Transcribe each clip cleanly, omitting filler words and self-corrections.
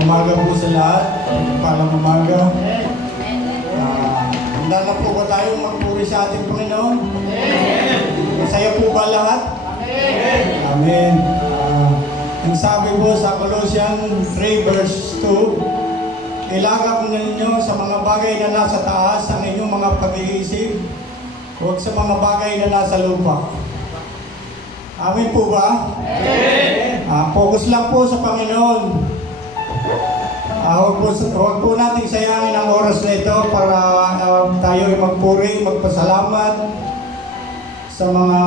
umaga po sa lahat. Palang umaga. Handa na po ba tayo magpuri sa ating Panginoon? Masaya po ba lahat? Amen. Ang sabi po sa Colossians 3 verse 2, ilagak ninyo sa mga bagay na nasa taas ang inyong mga pag-iisip, huwag sa mga bagay na nasa lupa. Amen po ba? Focus lang po sa Panginoon. Huwag po natin sayangin ang oras na ito para tayo ay magpuri, magpasalamat sa mga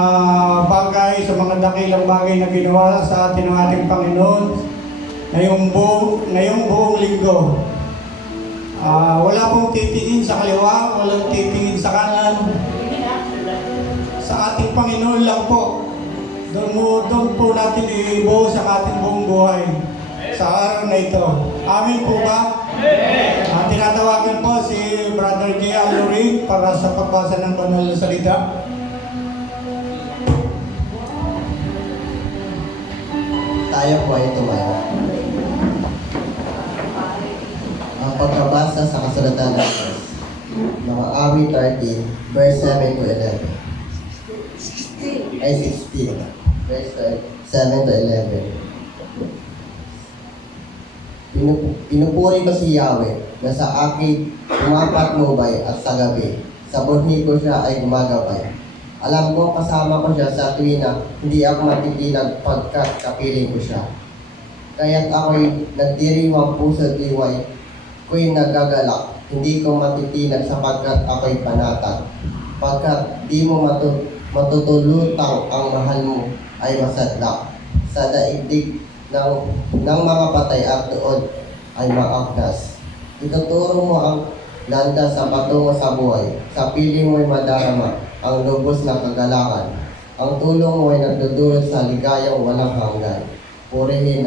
bagay, sa mga dakilang bagay na ginawa sa atin ng ating Panginoon ngayong buong linggo. Wala pong titingin sa kaliwa, walang titingin sa kanan. Sa ating Panginoon lang po. Doon po natin ibuhos ang ating buong buhay sa araw na ito. Amen po ba? Tinatawagan po si Brother J. Alori para sa pagbasa ng banal na salita. Tayo po ay tumayo. Ang pagkabasa sa kasulatan ng Diyos, mga Awit 13, verse 7 to 11. Ay 16. Verse 7 to 11. Pinupuri ko si Yahweh na sa akin pumapatnubay at sa gabi. Sa bunhi ko siya ay gumagabay. Alam ko kasama ko siya sa tuwina, hindi ako matitinag pagkat kapiling ko siya. Kaya't ako'y nagdiriwang puso diway, ko'y nagagalak, hindi ko matitinag sapagkat ako'y panatag. Pagkat di mo matutulutang ang mahal mo ay masadlak. Sa daigdig ng mga patay at tuod ay maagdas. Ituturo mo ang landas sa patungo sa buhay. Sa piling mo'y madarama ang lubos na kagalakan. Ang tulong mo ay nagdudulot sa ligayang walang hanggan. Purihin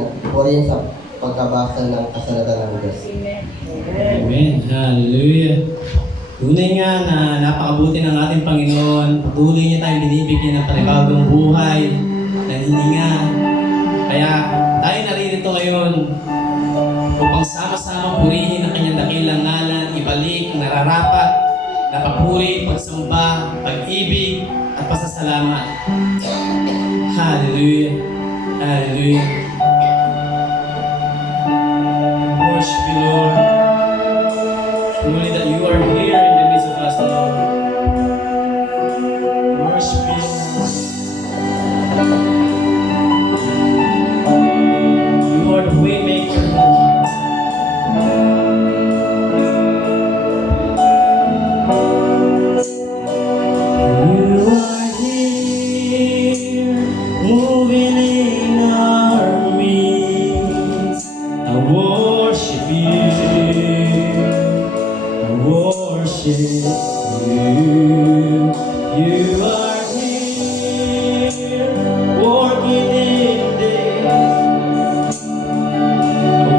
sa pagkabasa ng kasulatan ng Diyos. Amen. Hallelujah. Tunay nga na napakabuti ng ating Panginoon. Patuloy niya tayong binibigyan ng panibagong buhay, ng hininga. Kaya tayo naririto ngayon upang sama-sama purihin ang kanyang dakilang ngalan, ibalik ang nararapat na papuri, pagsamba, pag-ibig, at pasasalamat. Hallelujah. Hallelujah. Worship you, Lord. Truly that you are here in the midst of us, Lord. Worship you. You are the way maker, Lord. You are here, moving in our midst. I worship you. I worship you. You are here, working in this. I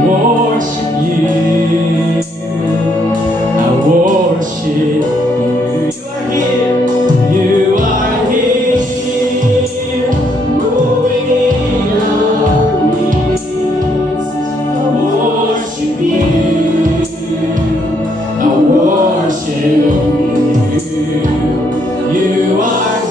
worship you. I worship you. You are here, moving in our midst. I worship you. I worship you. You are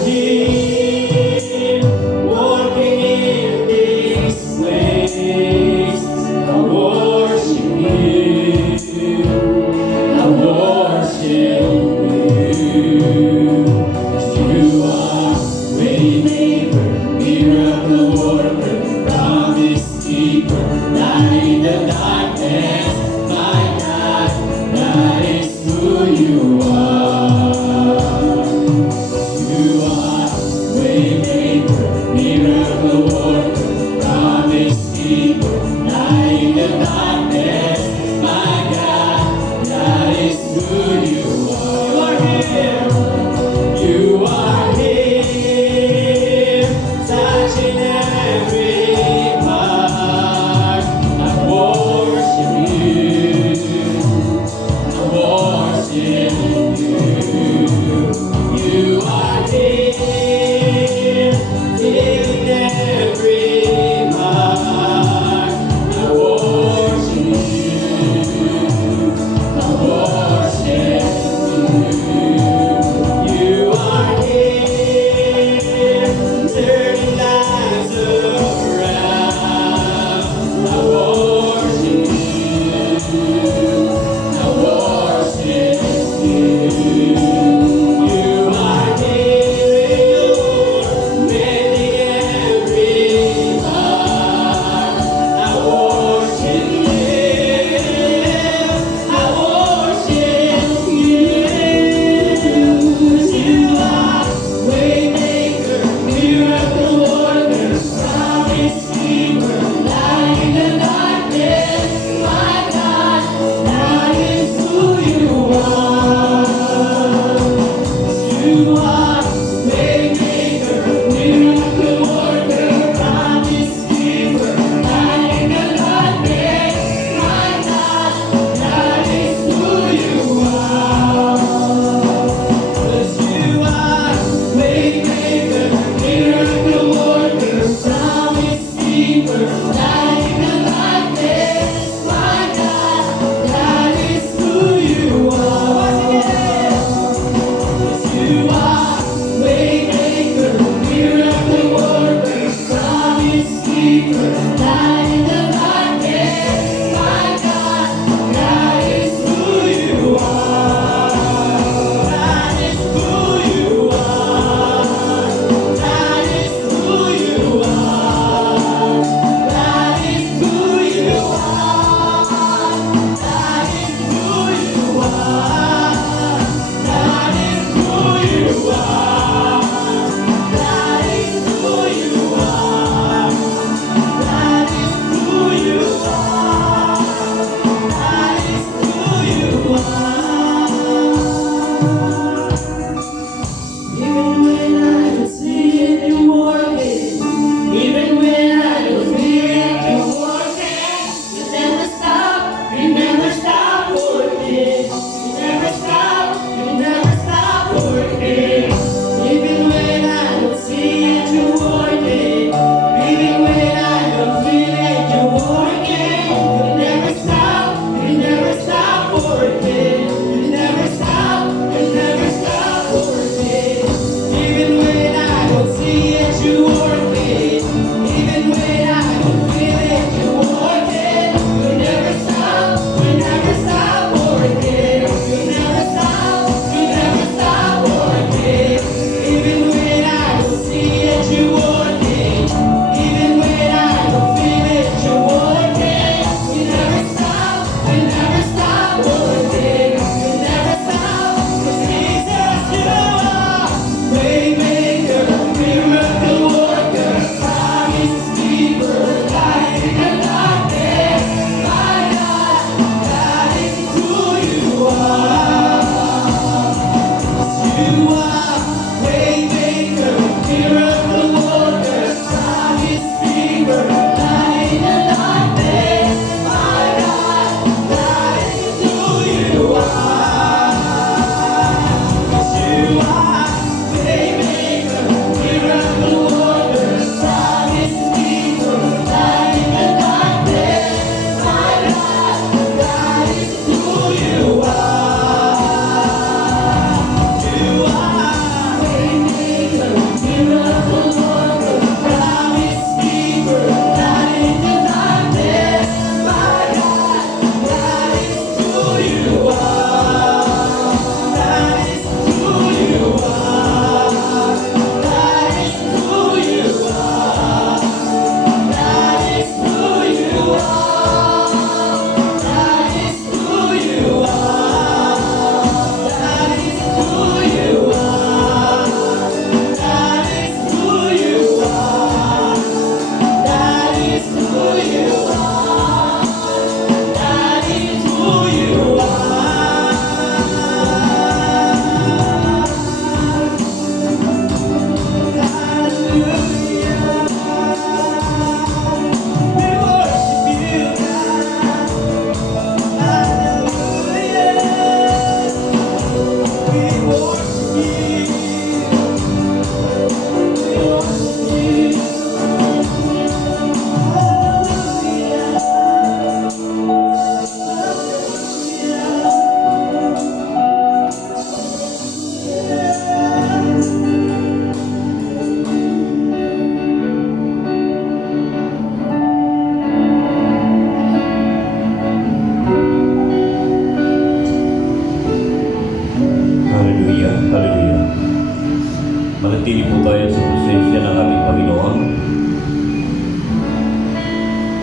Manatili po tayo sa presensya ng ating Panginoon.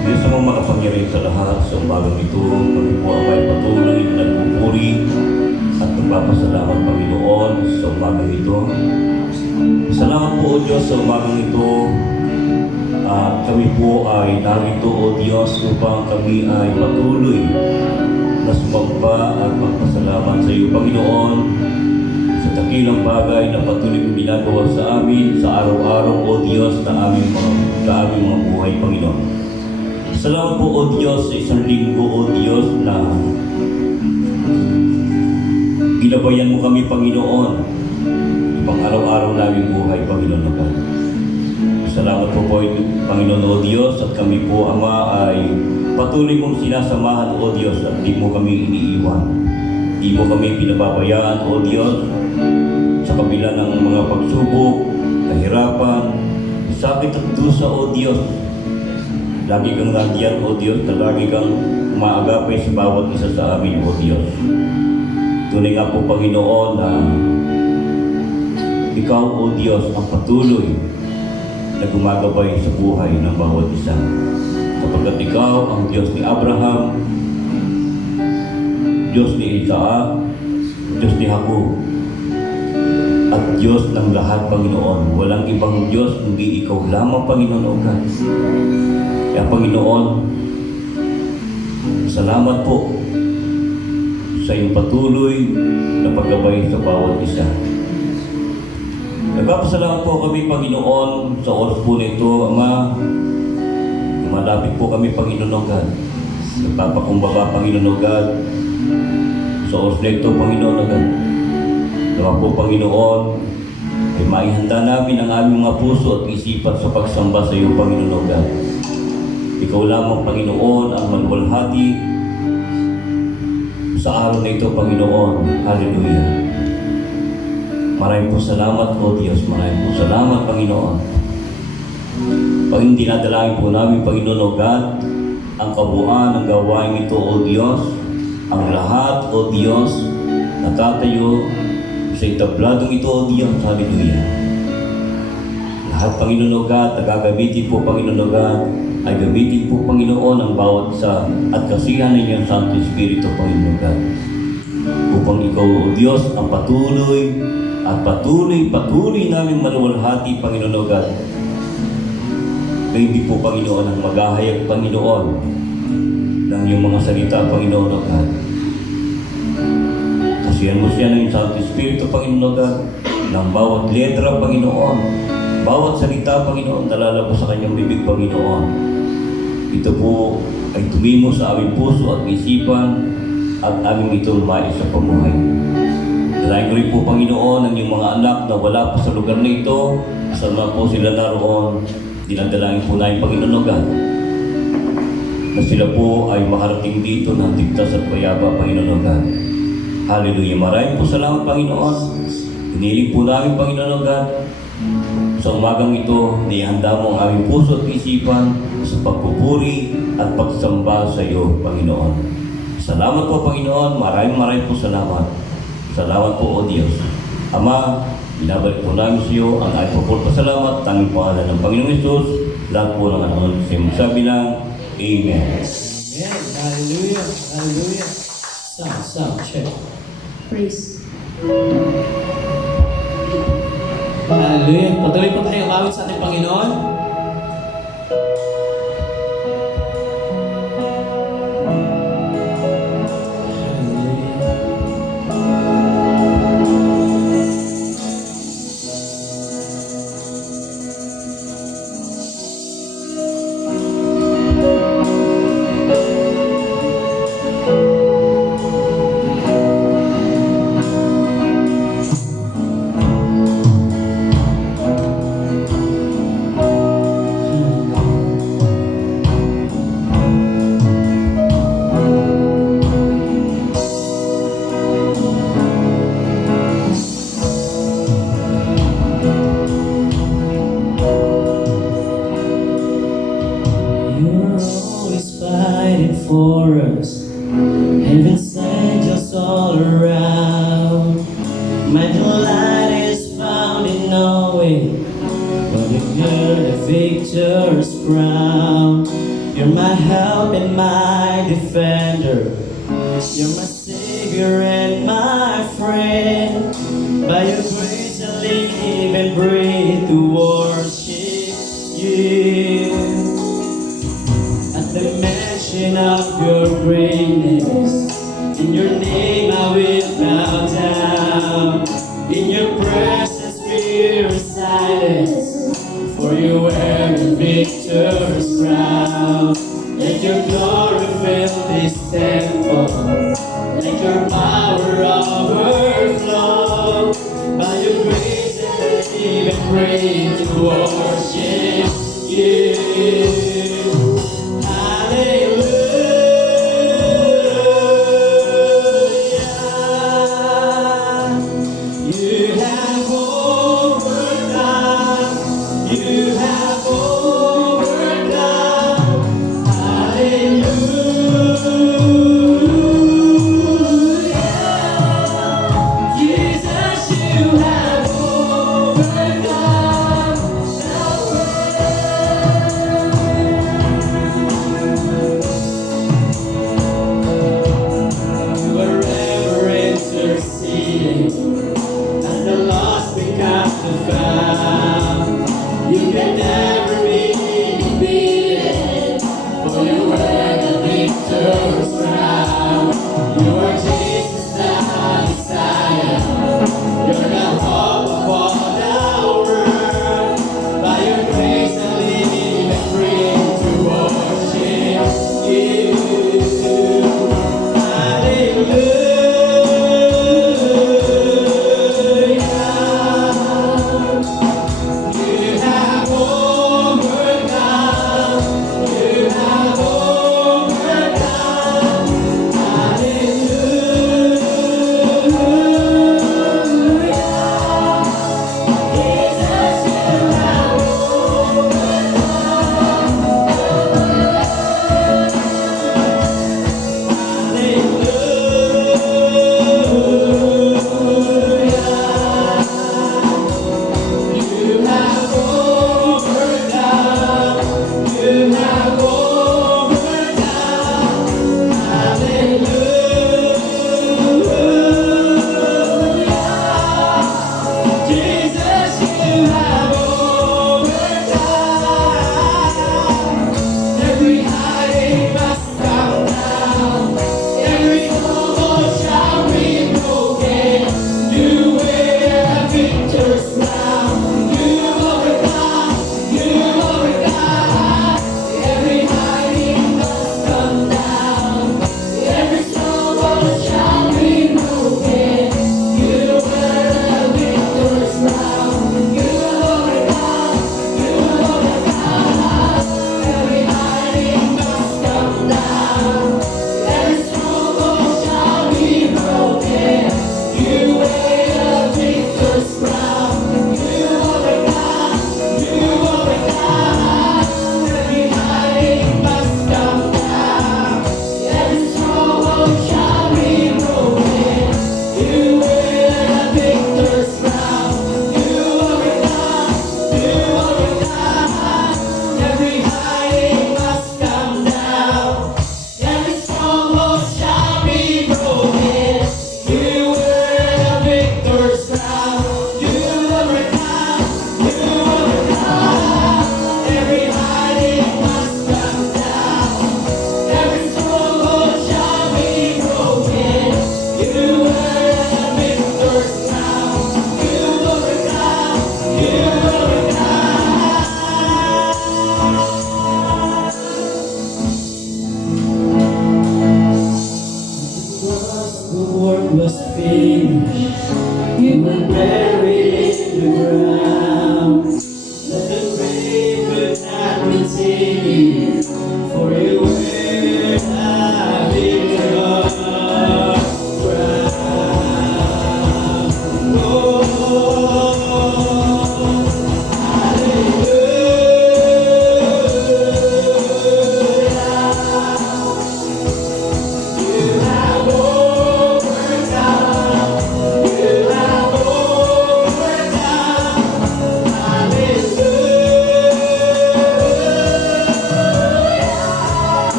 Diyos sa mga makapangyarihan sa lahat, sa umagang ito, kami po ang may patuloy na nagpupuri at nagpapasalamat, Panginoon, sa umagang ito. Salamat po, O Diyos, sa umagang ito. At kami po ay narito, O Diyos, upang kami ay patuloy na sumamba at magpasalamat sa iyo, Panginoon, sa dakilang bagay na patuloy mo ginagawa sa amin sa araw-araw, O Diyos, na aming mga buhay, Panginoon. Salamat po, O Diyos, sa isang linggo, O Diyos, na ginabayan mo kami, Panginoon, pang araw-araw namin buhay, Panginoon na po. Salamat po, Panginoon, O Diyos, at kami po, Ama, ay patuloy mong sinasamahan, O Diyos, at di mo kami iniiwan. Di mo kami pinababayaan, O Diyos, sa kabila ng mga pagsubok, kahirapan, sakit at dusa, O Diyos. Lagi kang nandiyan, O Diyos, na lagi kang umaagapay sa bawat isa sa amin, O Diyos. Tunay nga po, Panginoon, na Ikaw, O Diyos, ang patuloy na gumagabay sa buhay ng bawat isa. Sapagkat Ikaw ang Diyos ni Abraham, Diyos ni Isaac, Diyos ni Jacob, at Diyos ng lahat, Panginoon. Walang ibang Diyos, kundi Ikaw lamang, Panginoon, o God. Kaya, Panginoon, salamat po sa iyong patuloy na paggabay sa bawat isa. Nagpapasalamat po kami, Panginoon, sa oras po na ito, Ama. Lumalapit po kami, Panginoon, o God. Nagpapakumbaba, Panginoon, o God. Sa oras na ito, Panginoon, o God. Nawa po, Panginoon, ay maihanda namin ang aming mga puso at isipan sa pagsamba sa iyo, Panginoon, o God. Ikaw lamang, Panginoon, ang maluwalhati sa araw na ito, Panginoon. Hallelujah. Maraming po salamat, O Diyos. Maraming po salamat, Panginoon. Pag hindi nadalangin po namin, Panginoon, O God, ang kabuuan ng gawain ito, O Diyos, ang lahat, O Diyos, natatayo sa itabladong ito, O Diyos. Hallelujah. Lahat, Panginoon, O God, na gagamitin po, Panginoon, O God, ay gamitin po, Panginoon, ang bawat isa at kasihan ng iyong Santo Espiritu, Panginoon, O God. Upang ikaw, O Diyos, ang patuloy at patuloy namin maluwalhati, Panginoon, O God. Na hindi po, Panginoon, ang maghahayag, Panginoon, ng iyong mga salita, Panginoon, O God. Kasihan mo siya ng iyong Santo Espiritu, Panginoon, O God, ng bawat letra, Panginoon, bawat salita, Panginoon, na lalabas sa kanyang bibig, Panginoon. Ito po ay tumimo sa aming puso at isipan at aming ito lumais sa pamuhay. Dalayan ko rin po, Panginoon, ang iyong mga anak na wala pa sa lugar na ito. Saan man po sila naroon, dinadalangin po namin, Panginoon, O God, na sila po ay makarating dito ng tigtas at payapa, Panginoon, O God. Hallelujah. Maraming po salamat, Panginoon. Hiniling po namin, Panginoon, O God, sa umagang ito, nihanda mo ang aming puso at isipan sa pagpupuri at pagsamba sa iyo, Panginoon. Salamat po, Panginoon. Maraming po salamat. Salamat po, O Diyos. Ama, binabalik po namin sa iyo ang aming pagpapasalamat, tanging pangalan ng Panginoong Hesus, lahat po ng anak ng Siyempre. Sabi lang, Amen. Amen. Hallelujah. Hallelujah. Sound, check. Praise. Hallelujah. Patuloy po tayong awit sa ating Panginoon. You're always fighting for us. Heaven's angels all around. My delight is found in knowing when you hear the victor's crown. You're my help and my defender. You're my savior and my friend. By your grace I live and breathe to worship you. At the mention of your greatness, in your name I will bow down. In your presence fear is silence, for you wear the victor's crown. Let your glory fill this temple, let your power overflow. By your grace I live and pray to worship you.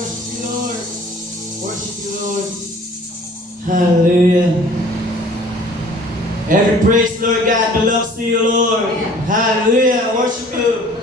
worship you, Lord. Worship you, Lord. Hallelujah. Every praise, Lord God, belongs to you, Lord. Hallelujah. Worship you.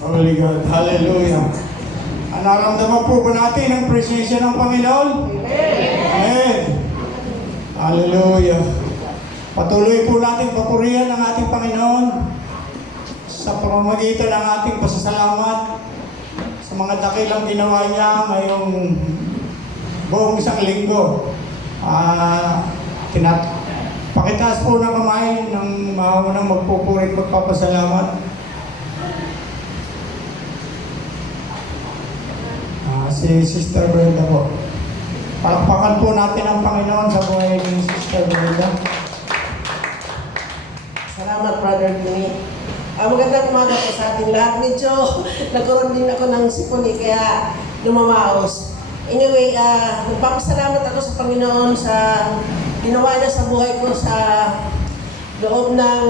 Holy God, hallelujah. Naramdaman po ba natin ang presensya ng Panginoon? Amen. Hallelujah. Patuloy po natin papurihan ang ating Panginoon sa pamamagitan ng ating pasasalamat sa mga dakilang ginawa niya ngayong buong isang linggo. Pakitaas po ng kamay ng maunang magpupuri at magpapasalamat. Si Sister Brenda po. Palakpakan po natin ang Panginoon sa buhay ni Sister Brenda. Salamat, Brother Vinny. Magandang umaga po sa ating lahat. Medyo nagkaroon din ako ng sipon kaya lumamaos. Anyway, nagpapasalamat ako sa Panginoon sa ginawa niya sa buhay ko sa loob ng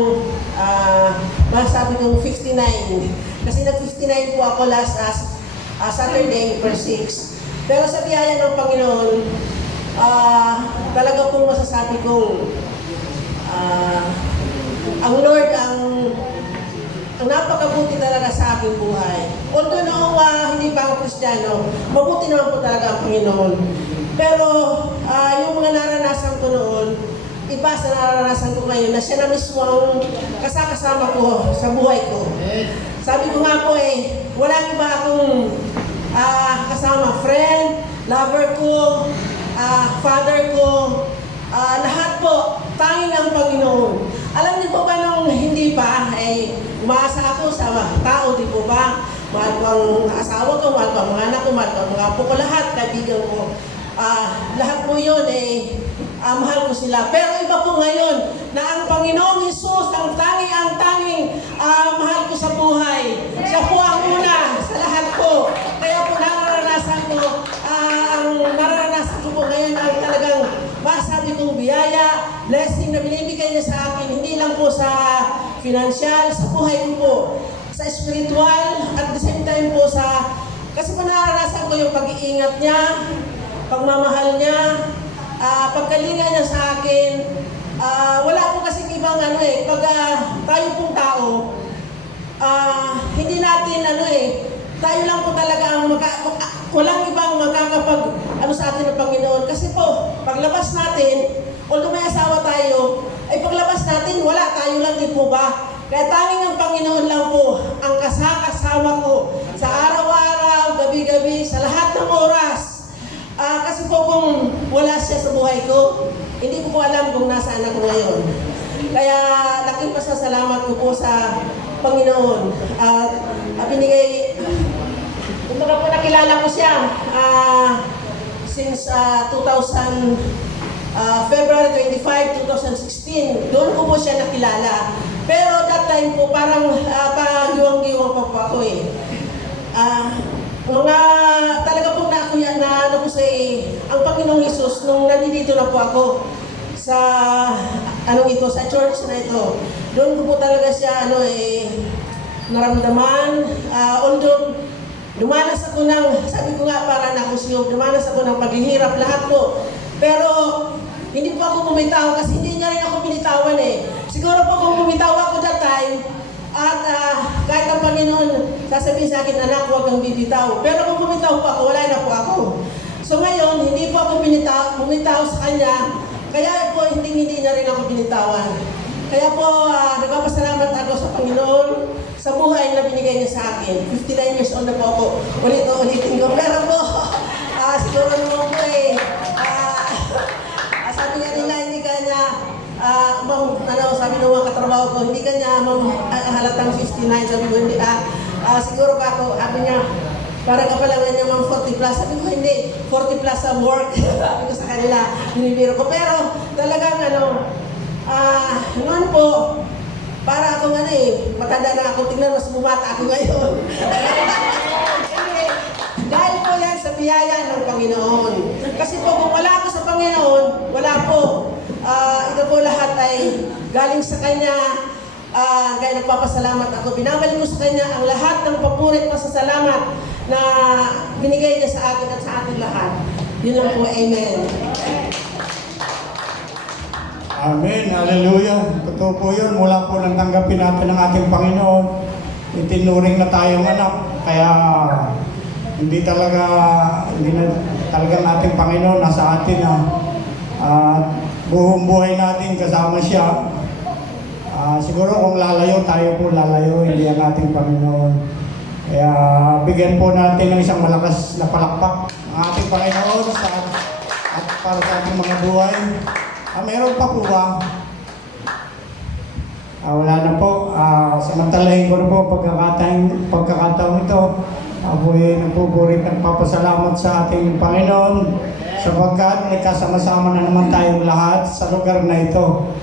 masasabi kong 59. Kasi nag-59 po ako last Saturday, verse 6. Pero sa biyaya ng Panginoon, talaga pong masasabi kong ang Lord ang napakabuti talaga sa aking buhay. Although noong hindi pa ako Kristiyano, mabuti naman po talaga ang Panginoon. Pero yung mga naranasan ko noon, iba sa naranasan ko ngayon na siya na mismo ang kasama ko sa buhay ko. Sabi ko nga po walang iba akong kasama, friend, lover ko, father ko, lahat po, tanging ang Panginoon. Alam niyo po ba nung hindi pa, umaasa ako sa tao, di po ba? Mahal ko ang asawa ko, mahal ko ang mga anak ko, mahal ko ang mga apo ko, lahat, kaibigan ko. Lahat po yun, mahal ko sila. Pero iba po ngayon, na ang Panginoong Hesus, ang tanging mahal ko sa buhay. Siya po ang una sa lahat po. Kaya po nararanasan ko po ngayon ang talagang masabi kong biyaya, blessing na binibigay niya sa akin, hindi lang po sa financial, sa buhay ko po, sa spiritual, at the same time po kasi po nararanasan ko yung pag-iingat niya, pagmamahal niya, pagkalinga niya sa akin. Wala po kasi ibang pag tayo pong tao, hindi natin tayo lang po talaga ang walang ibang makakapag sa atin ng Panginoon. Kasi po, paglabas natin, although may asawa tayo, ay paglabas natin, wala, tayo lang din po ba? Kaya tanging ang Panginoon lang po ang kasama ko sa araw-araw, gabi-gabi, sa lahat ng oras. Kasi po kung wala siya sa buhay ko, hindi ko po alam kung nasaan ako ngayon. Kaya laking pasasalamat ko po sa Panginoon. Binigay, kumbaga po nakilala ko siya since February 25, 2016. Doon ko po siya nakilala. Pero that time po parang pagiwang-giwang pa po ako talaga po ang Panginoong Hesus nung nandito na po ako sa sa church na ito. Doon ko po talaga siya naramdaman. Although dumanas ako sabi ko nga para nakusiyog, dumanas ako ng paghihirap lahat po. Pero hindi po ako bumitaw kasi hindi niya rin ako binitawan Siguro po kung bumitaw ako that time, at kahit ang Panginoon sasabihin sa akin, anak, huwag kang bibitaw. Pero kung bumitaw po ako, wala na po ako. So ngayon, hindi po ako bumitaw sa Kanya, kaya po hindi niya rin ako binitawan. Kaya po, nagpapasalamat ako sa Panginoon sa buhay na binigay niya sa akin. 59 years old na po ako. Ulitin ko. Pero po, siguro naman po sabi nga nila, hindi ka niya, sabi ng mga katrabaho ko, hindi ka niya halatang 59. Sabi ko, hindi, siguro pa ako, sabi niya, para ka pala nga niya 40 plus. Sabi ko, hindi, 40 plus sa work. Sabi ko sa kanila, binibiro ko. Pero talagang noon po, para ako matanda na ako, tingnan mas bumata ako ngayon. Dahil po yan sa biyaya ng Panginoon. Kasi po kung wala ako sa Panginoon, wala po. Ito po lahat ay galing sa Kanya. Kaya nagpapasalamat ako. Binabalik ko sa Kanya ang lahat ng papuri at pasasalamat na binigay niya sa akin at sa ating lahat. Yun lang po. Amen. Amen. Hallelujah. Totoo po yun. Mula po nang tanggapin natin ng ating Panginoon. itinuring na tayong anak. Kaya hindi na talagang ating Panginoon nasa atin na buong buhay natin kasama siya. Siguro kung lalayo, tayo po lalayo, hindi ang ating Panginoon. Kaya bigyan po natin ng isang malakas na palakpak ang ating Panginoon at para sa ating mga buhay. Meron pa po ba? Wala na po. Samantalahin ko na po pagkakataong ito. Ako ay nagpupurit at papasalamat sa ating Panginoon sapagkat nagkasama-sama na naman tayong lahat sa lugar na ito.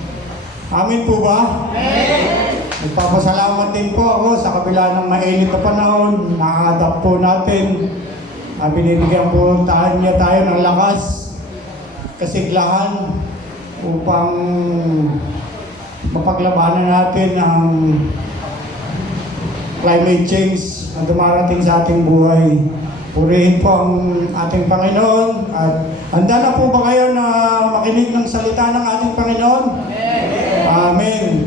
Amin po ba? Amen! Nagpapasalamat din po ako sa kabila ng mainit na panahon. Nakakadap po natin. Binibigyan po niya tayo ng lakas, kasiglahan upang mapaglabanan natin ang climate change na dumarating sa ating buhay. Purihin po ang ating Panginoon. At handa na po ba kayo na makinig ng salita ng ating Panginoon? Amen.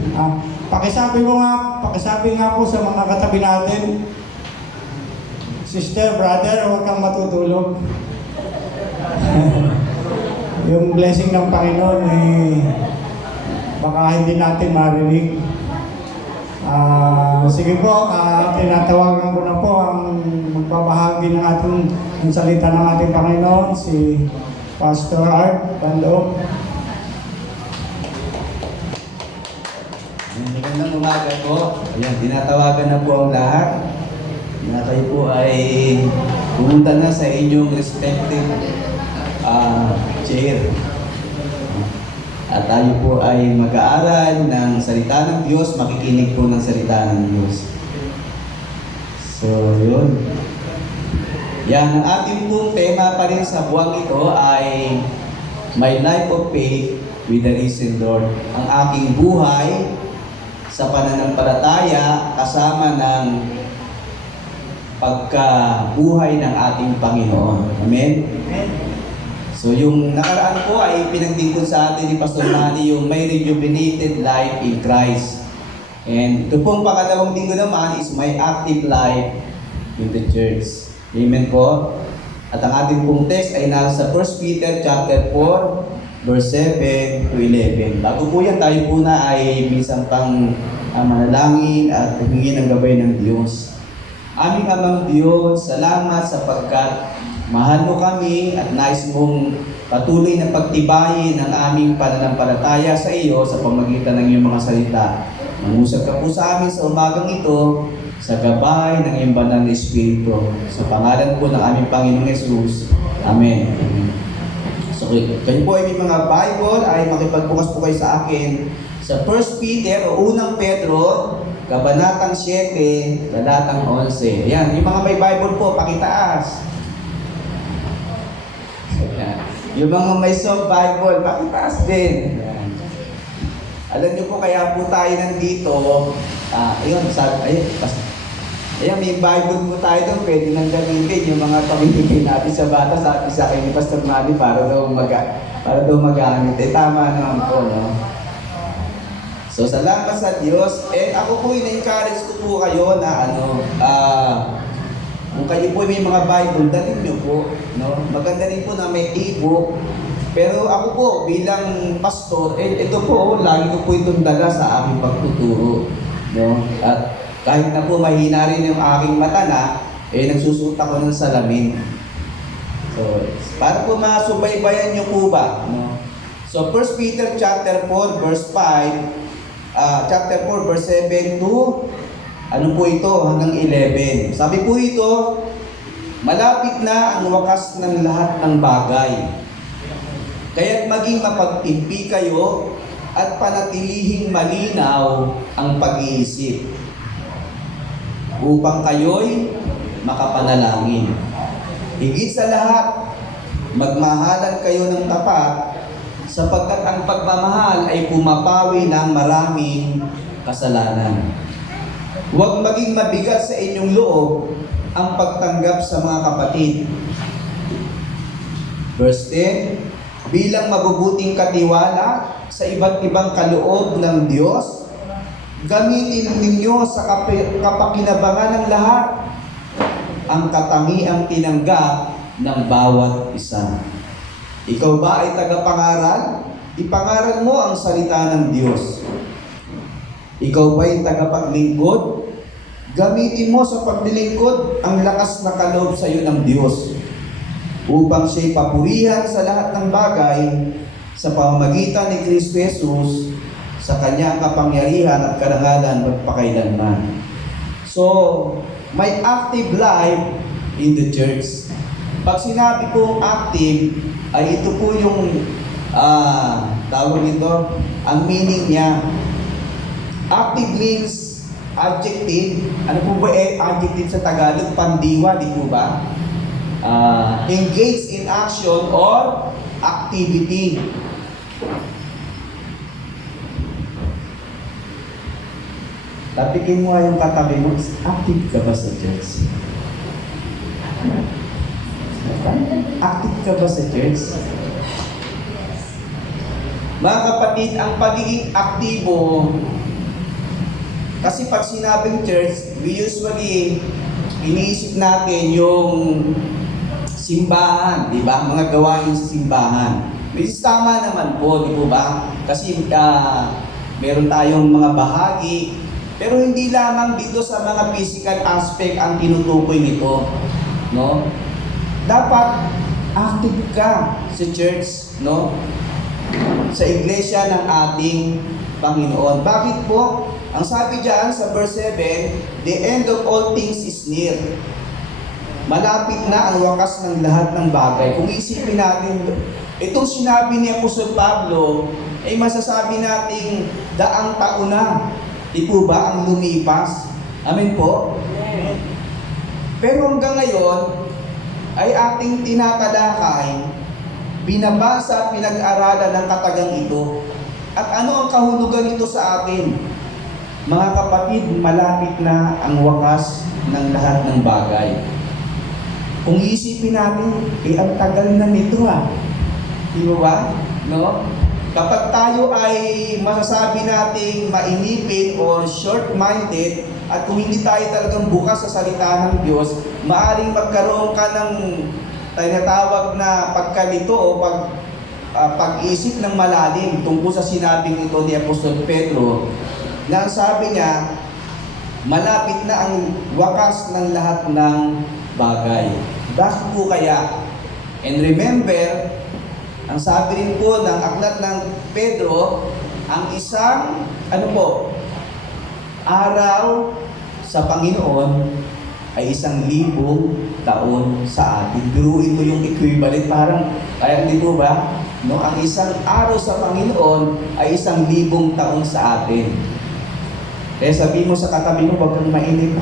Pakisabi nga po sa mga katabi natin, sister, brother, huwag kang matutulog. Yung blessing ng Panginoon baka hindi natin marinig. Sige po, tinatawagan ko na po ang magbabahagi ng salita ng ating Panginoon, si Pastor Art Bando. Magandang umaga po. Ayan, tinatawagan na po ang lahat na kayo po ay pumunta na sa inyong respective chair. At tayo po ay mag-aaral ng salita ng Diyos, makikinig po ng salita ng Diyos. So, yun. Yan, ang ating pong tema pa rin sa buwang ito ay My Life of Faith with the Risen Lord. Ang aking buhay sa pananampalataya kasama ng pagkabuhay ng ating Panginoon. Amen? So yung nakaraan po ay pinagdingkod sa atin ni Pastor Manny yung may rejuvenated life in Christ. And ito pong pangalawang linggo naman is my active life in the church. Amen po? At ang ating pong text ay nasa 1 Peter chapter 4 verse 7 to 11. Bago po yan, tayo po na ay minsan pang manalangin at humingi ng gabay ng Diyos. Aming Amang Diyos, salamat sapagkat mahal mo kami at nais mong patuloy na pagtibayin ang aming pananampalataya sa iyo sa pamagitan ng iyong mga salita. Mangusap ka po sa amin sa umagang ito sa gabay ng iyong banal na Espiritu. Sa pangalan po ng aming Panginoong Yesus. Amen. So, kayo po ay may mga Bible ay makipagbukas po kayo sa akin sa 1 Peter o unang Pedro, Kabanatang 7, Talatang 11. Ayan, yung mga may Bible po, pakitaas. Yung mga may soft Bible, pakitaas din. Ayan. Alam niyo po, kaya po tayo nandito, ayun, ayan, may Bible po tayo doon, pwede nang gamitin yung mga pamimigay natin sa bata, sabi sa akin ni Pastor Manny, para daw magamit. Tama naman po, no? So, salamat sa Diyos. Ako po, ina-encourage ko po kayo na kung kayo po may mga Bible, dalhin nyo po. No? Maganda rin po na may e-book. Pero ako po, bilang pastor, ito po, lagi ko po itong dala sa aking pagtuturo. No? At kahit na po mahina rin yung aking mata na, nagsusuot ako ng salamin. So, para po masubaybayan nyo po ba? No? So, 1 Peter chapter 4, verse 5, chapter 4, verse 7 to ano po ito hanggang 11. Sabi po ito, malapit na ang wakas ng lahat ng bagay. Kaya't maging mapagtimpi kayo at panatilihing malinaw ang pag-iisip upang kayo'y makapanalangin. Higit sa lahat, magmahalan kayo ng tapat sapagkat ang pagmamahal ay pumapawi ng maraming kasalanan. Huwag maging mabigat sa inyong loob ang pagtanggap sa mga kapatid. Verse 10, bilang mabubuting katiwala sa iba't ibang kaloob ng Diyos, Gamitin ninyo sa kapakinabangan ng lahat ang katangiang tinanggap ng bawat isa. Ikaw ba ay tagapangaral? Ipangaral mo ang salita ng Diyos. Ikaw ba ay tagapaglingkod? Gamitin mo sa paglilingkod ang lakas na kaloob sa iyo ng Diyos upang siya'y papurihan sa lahat ng bagay sa pamamagitan ni Kristo Jesus sa kanyang kapangyarihan at karangalan magpakailanman. So, may active life in the church. Pag sinabi kong active, ay ito po yung tawag nito, ang meaning niya. Active means adjective. Ano po ba adjective sa Tagalog? Pandiwa, di po ba? Engage in action or activity. Tapikin mo yung katabi mo, active ka ba sa church? Active ka ba sa church? Mga kapatid, ang pagiging aktibo, kasi pag sinabing church, we usually iniisip natin yung simbahan, di ba? Mga gawain sa simbahan. Which is tama naman po, di po ba? Kasi meron tayong mga bahagi, pero hindi lamang dito sa mga physical aspect ang tinutukoy nito, no? Dapat active ka sa church, no? Sa iglesia ng ating Panginoon. Bakit po? Ang sabi diyan sa verse 7, the end of all things is near. Malapit na ang wakas ng lahat ng bagay. Kung isipin natin, itong sinabi ni Apostol Pablo, ay masasabi nating daang taon na. Di po ba ang lumipas? Amen po? Pero hanggang ngayon, ay ating tinatalakay, binabasa, pinag-aralan ng katagang ito. At ano ang kahulugan nito sa atin? Mga kapatid, malapit na ang wakas ng lahat ng bagay. Kung isipin natin, ang tagal na nito Di ba? No? Kapag tayo ay masasabi nating mainipin or short-minded at kung hindi tayo talagang bukas sa salita ng Diyos, maaaring magkaroon ka ng tinatawag na pagkalito o pag-isip ng malalim tungkol sa sinabing ito ni Apostol Pedro na sabi niya, malapit na ang wakas ng lahat ng bagay. Bakit po kaya? And remember, ang sabi rin po ng aklat ng Pedro, ang isang, araw sa Panginoon ay 1,000 taon sa atin. Biruin mo yung equivalent, parang, kaya di po ba? No? Ang isang araw sa Panginoon ay 1,000 taon sa atin. Kaya sabi mo sa katabi mo, huwag kang mainip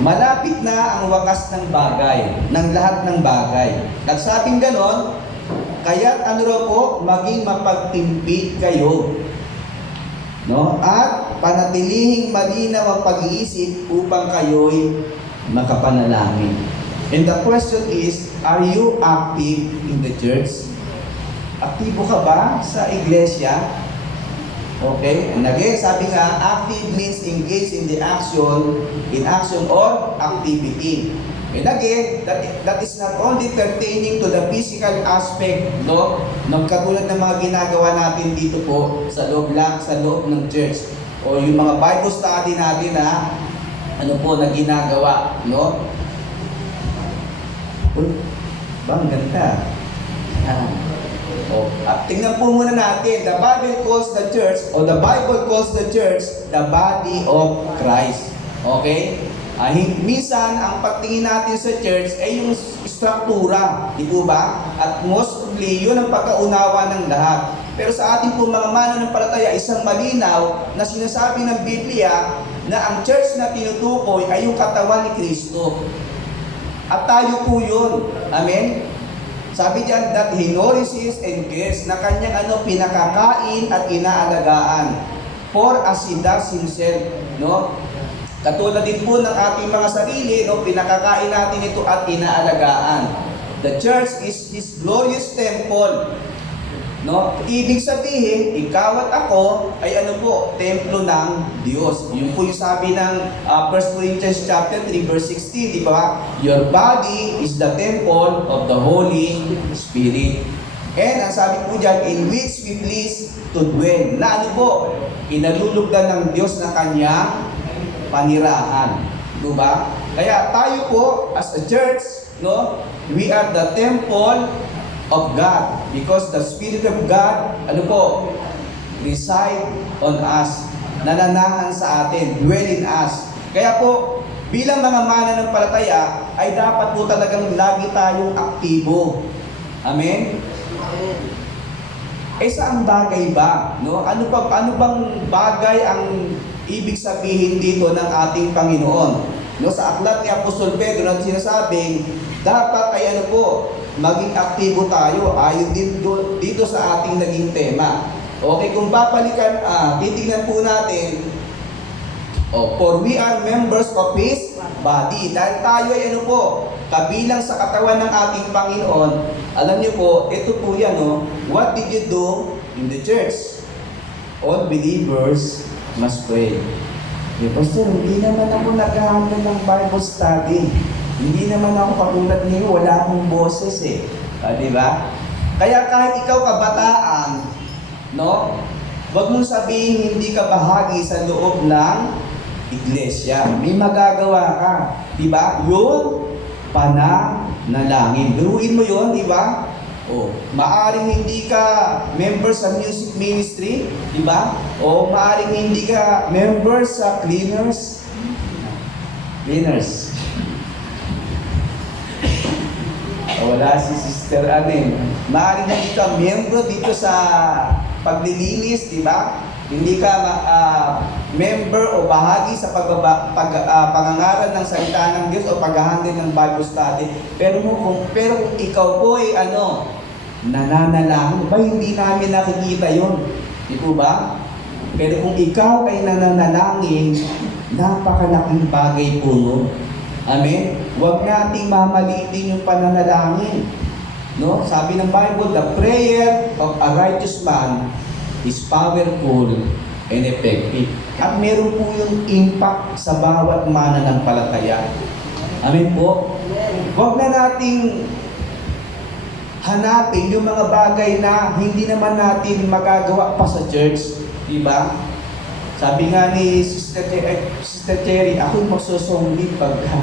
Malapit na ang wakas ng bagay, ng lahat ng bagay. Nagsabing ganon, kaya't maging mapagtimpid kayo. No? At panatilihing malinaw ang pag-iisip upang kayo'y makapanalangin. And the question is, are you active in the church? Aktibo ka ba sa iglesia? Okay? And again, sabi nga, active means engage in action or activity. And again, that is not only pertaining to the physical aspect, no? Katulad ng mga ginagawa natin dito po sa loob ng church. O yung mga Bible study natin na ginagawa, no? Ang ganda. Tingnan po muna natin, the Bible calls the church the body of Christ. Okay? Minsan, ang pagtingin natin sa church ay yung struktura, di po ba? At mostly, yun ang pagkaunawa ng lahat. Pero sa ating po mga mananampalataya, isang malinaw na sinasabi ng Biblia na ang church na tinutukoy ay yung katawan ni Kristo. At tayo po yun. Amen? Sabi diyan, that He nourishes and cares, na kanyang pinakakain at inaalagaan. For as He does Himself, no? Katulad din po ng ating mga sarili, no? Pinakakain natin ito at inaalagaan. The church is His glorious temple. No? Ibig sabihin, ikaw at ako ay ano po, templo ng Diyos. Yun po yung sabi ng 1 Corinthians chapter 3 verse 16, di ba? Your body is the temple of the Holy Spirit. And ang sabi po dyan, in which we please to dwell. Na ano po, inalulugdan ng Diyos na kanyang panirahan. Diba? Kaya tayo po, as a church, no, we are the temple of God because the Spirit of God, ano po, reside on us, nananahan sa atin, dwell in us. Kaya po, bilang mga mananampalataya, ay dapat po talagang lagi tayong aktibo. Amen? Saang bagay ba? No? Ano bang bagay ang ibig sabihin dito ng ating Panginoon? No, sa aklat ni Apostol Pedro na sinasabing, dapat ay ano po, maging aktibo tayo ayon dito sa ating naging tema. Okay, kung papalikan, titignan po natin, for we are members of His body. Dahil tayo ay ano po, kabilang sa katawan ng ating Panginoon, alam niyo po, ito po yan, no? What did you do in the church? All believers must pray. Pastor, hindi naman ako nag-handle ng Bible study. Hindi naman ako katulad niyo, wala akong boses eh. Di ba? Kaya kahit ikaw kabataan, no? Wag mong sabihin hindi ka bahagi sa loob ng iglesia. May magagawa ka. Di ba? Yung pananalangin. Biruin mo yun, di ba? Maaring hindi ka member sa music ministry, di ba? O maaring hindi ka member sa cleaners. Wala si Sister Anen. Maaring hindi ka member dito sa paglilinis, di ba? Hindi ka member o bahagi sa pangangaral ng salita ng Diyos o paghahandle ng Bible study. Pero kung ikaw po ay nananalangin, ba hindi namin nakikita yon, di po ba? Pero kung ikaw ay nananalangin, napakalaking bagay po nun. Amen? Huwag nating mamalitin yung pananalangin. No? Sabi ng Bible, the prayer of a righteous man is powerful and effective. At meron po yung impact sa bawat mananampalataya. Amen po? Huwag na nating hanapin yung mga bagay na hindi naman natin magagawa pa sa church. Diba? Sabi nga ni Sister Cherry, ako'y magsusunglit pagka.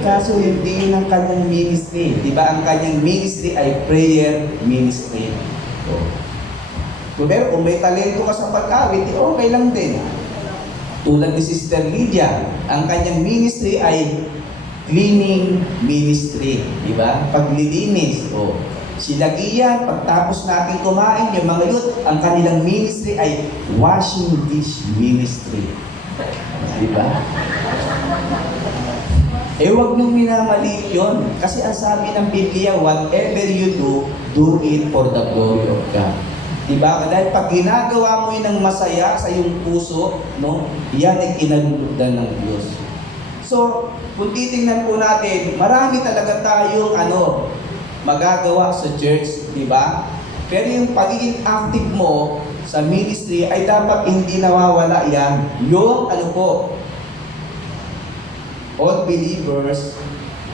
Kaso hindi yun ang kanyang ministry. Diba? Ang kanyang ministry ay prayer ministry. Pero kung may talento ka sa pag-awit, okay lang din. Tulad ni Sister Lydia, ang kanyang ministry ay cleaning ministry, di ba? Paglilinis. Sila Gian, pagtapos natin kumain, yung mga youth, ang kanilang ministry ay washing dish ministry. Di ba? Huwag niyong minamaliit yun. Kasi ang sabi ng Biblia, whatever you do it for the glory of God. Diba? Dahil pag ginagawa mo yun ng masaya sa iyong puso, no, yan ay kinalulugdan ng Diyos. So, kung titingnan po natin, marami talaga tayong magagawa sa church, di ba? Pero yung pagiging active mo sa ministry ay dapat hindi nawawala yan. Yung all believers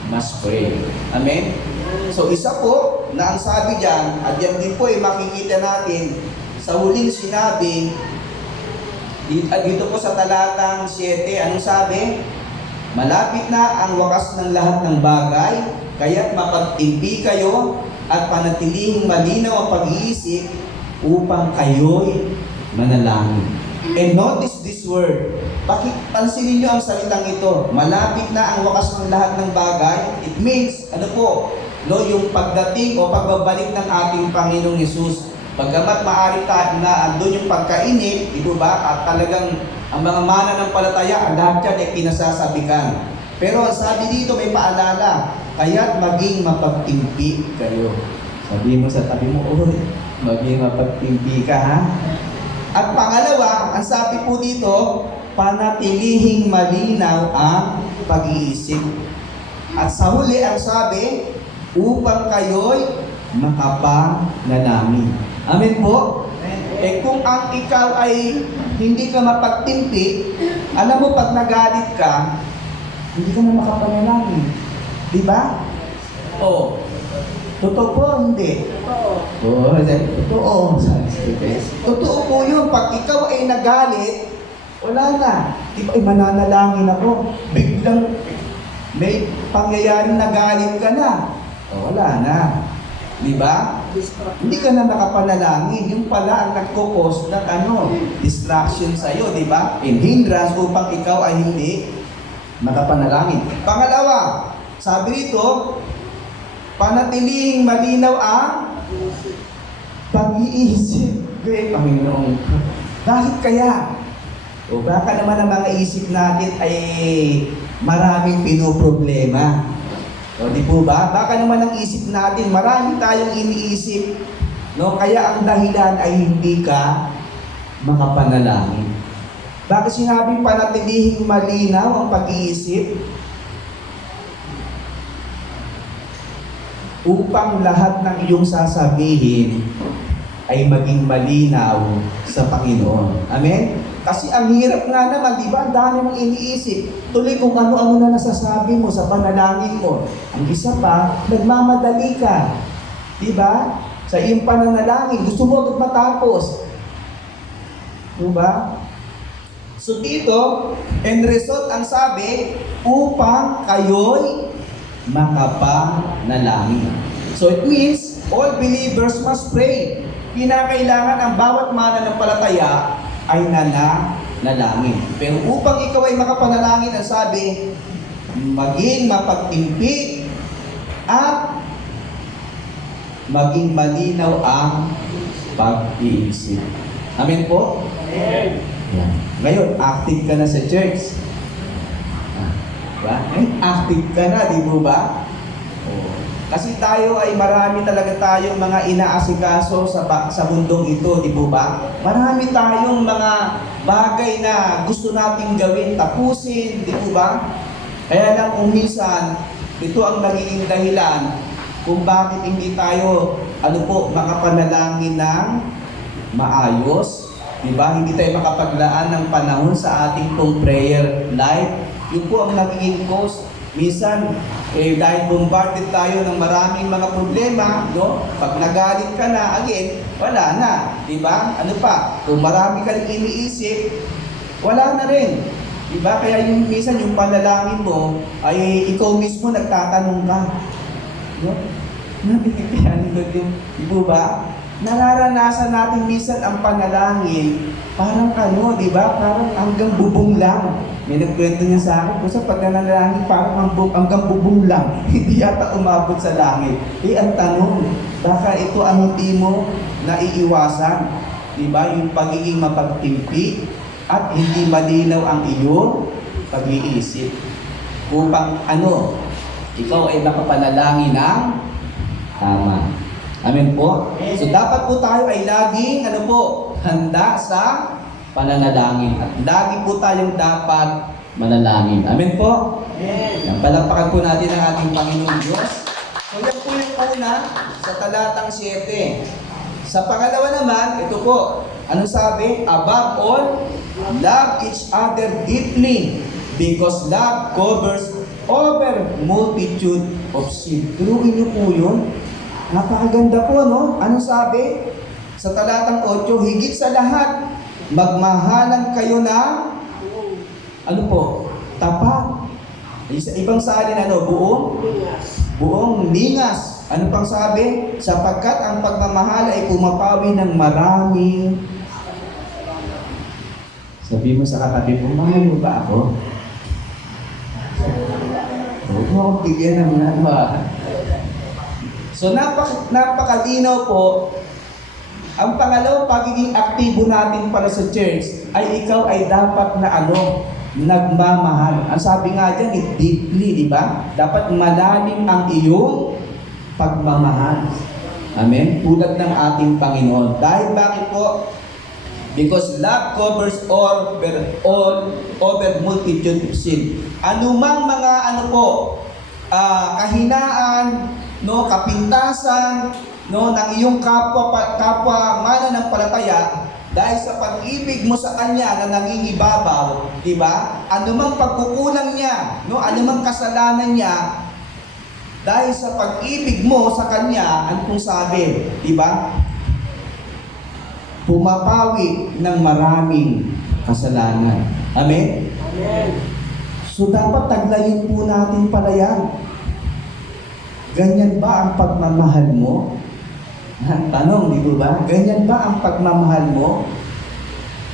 must pray. Amen? So isa po na ang sabi dyan, at yan din po ay makikita natin sa huling sinabi, dito po sa talatang 7, anong sabi? Malapit na ang wakas ng lahat ng bagay, kaya't mapagtimpi kayo at panatilihing malinaw ang pag-iisip upang kayo'y manalangin. And notice this word. Pansinin nyo ang salitang ito. Malapit na ang wakas ng lahat ng bagay. It means, yung pagdating o pagbabalik ng ating Panginoong Hesus. Pagkamat maaari na andun yung pagkainip, di ba? At talagang ang mga mananampalataya, lahat yan ay pinasasabikan. Pero ang sabi dito, may paalala, kaya't maging mapagtimpi kayo. Sabi mo sa tabi mo, maging mapagtimpi ka, ha? At pangalawa, ang sabi po dito, panatilihing malinaw ang pag-iisip. At sa huli, ang sabi, upang kayo'y makapanalangin. Amen po? Eh kung ang ikaw ay hindi ka mapagtimpi, alam mo pag nagalit ka, hindi ka na makapanalangin. Di ba? Oo. Totoo po, hindi. Oo, totoo. Totoo po yun. Pag ikaw ay nagalit, wala na. Diba, ay mananalangin ako. Biglang may pangyayaring nagalit ka na. O, wala na. Di ba? Hindi ka na nakapanalangin. Yung pala ang nagkukos ng distraction sa'yo, di ba? And hindrance upang ikaw ay hindi makapanalangin. Pangalawa, sabi rito, panatilihing malinaw ang pag-iisip. Great, Panginoon. Bakit kaya? O baka naman ang mga isip natin ay maraming pinoproblema. O di po ba? Baka naman ang isip natin, marami tayong iniisip. No? Kaya ang dahilan ay hindi ka makapanalangin. Bakit sinabing panatilihing malinaw ang pag-iisip? Upang lahat ng iyong sasabihin ay maging malinaw sa Panginoon. Amen? Kasi ang hirap nga naman, di ba? Ang dami mong iniisip. Tuloy kung ano-ano na nasasabi mo sa panalangin mo. Ang isa pa, nagmamadali ka. Di ba? Sa iyong pananalangin, gusto mo agad matapos. Di ba? So dito, end result ang sabi, upang kayo'y makapanalangin. So it means, all believers must pray. Kinakailangan ang bawat mananampalataya ay nanalangin. Pero upang ikaw ay makapanalangin, ang sabi, maging mapagtimpi at maging malinaw ang pag-iisip. Amen po? Amen. Yan. Ngayon, active ka na sa church. Diba? Active ka na, di mo ba? Oh. Kasi tayo ay marami talaga tayong mga inaasikaso sa mundong ito, di ba? Marami tayong mga bagay na gusto nating gawin, tapusin, di ba? Kaya lang kung minsan, ito ang nagiging dahilan kung bakit hindi tayo, makapanalangin ng maayos, di ba? Hindi tayo makapaglaan ng panahon sa ating pong prayer life. Yun po ang nagiging cause. Minsan, dahil bombarded tayo ng maraming mga problema, no? Pag nagalit ka na, again, wala na. Diba? Ano pa? Kung marami ka rin iniisip, wala na rin. Diba? Kaya minsan yung panalangin mo, ay ikaw mismo nagtatanong ka. No? Nabigyan ko yung, diba? Nararanasan natin minsan ang panalangin, parang diba? Parang hanggang bubong lang. May nagkwento niya sa akin, kung sa pagnanalangin, parang hanggang bubong lang, hindi yata umabot sa langit. Ang tanong, baka ito ang hindi mo naiiwasan. Diba? Yung pagiging mapagtimpi at hindi malinaw ang iyong pag-iisip. Upang ikaw ay makapanalangin ng tama. Amen po? So dapat po tayo ay laging handa sa pananalangin. At lagi po tayong dapat manalangin. Amen po? Amen. Palakpakan po natin ang ating Panginoon Diyos. So yan po yung una sa talatang 7. Sa pangalawa naman, ito po. Ano sabi? Above all, love each other deeply because love covers over multitude of sin. Turuin niyo po yun. Napakaganda po, no? Ano sabi? Sa talatang 8, higit sa lahat, magmahalan kayo ng tapat. Sa ibang salin, buong lingas. Ano pang sabi? Sapagkat ang pagmamahal ay pumapawi ng maraming. Sabi mo sa katabi mo, mahal mo ba ako? Huwag mo akong bigyan ng So napakalinaw po. Ang pangalawang pagiging aktibo natin para sa church ay ikaw ay dapat na nagmamahal. Ang sabi nga dyan, deeply, di ba? Dapat malalim ang iyong pagmamahal. Amen? Tulad ng ating Panginoon. Dahil bakit po? Because love covers over multitude of sin. Anumang mga kahinaan, kapintasan, no, ng iyong kapwa mananampalataya dahil sa pag-ibig mo sa kanya na nangingibabaw, di ba? Anumang pagkukulang niya, no, anumang kasalanan niya, dahil sa pag-ibig mo sa kanya, ano pong sabi, di ba? Pumapawi ng maraming kasalanan. Amen? Amen. So dapat taglayin po natin pala yan. Ganyan ba ang pagmamahal mo? Tanong, di ba? Ganyan ba ang pagmamahal mo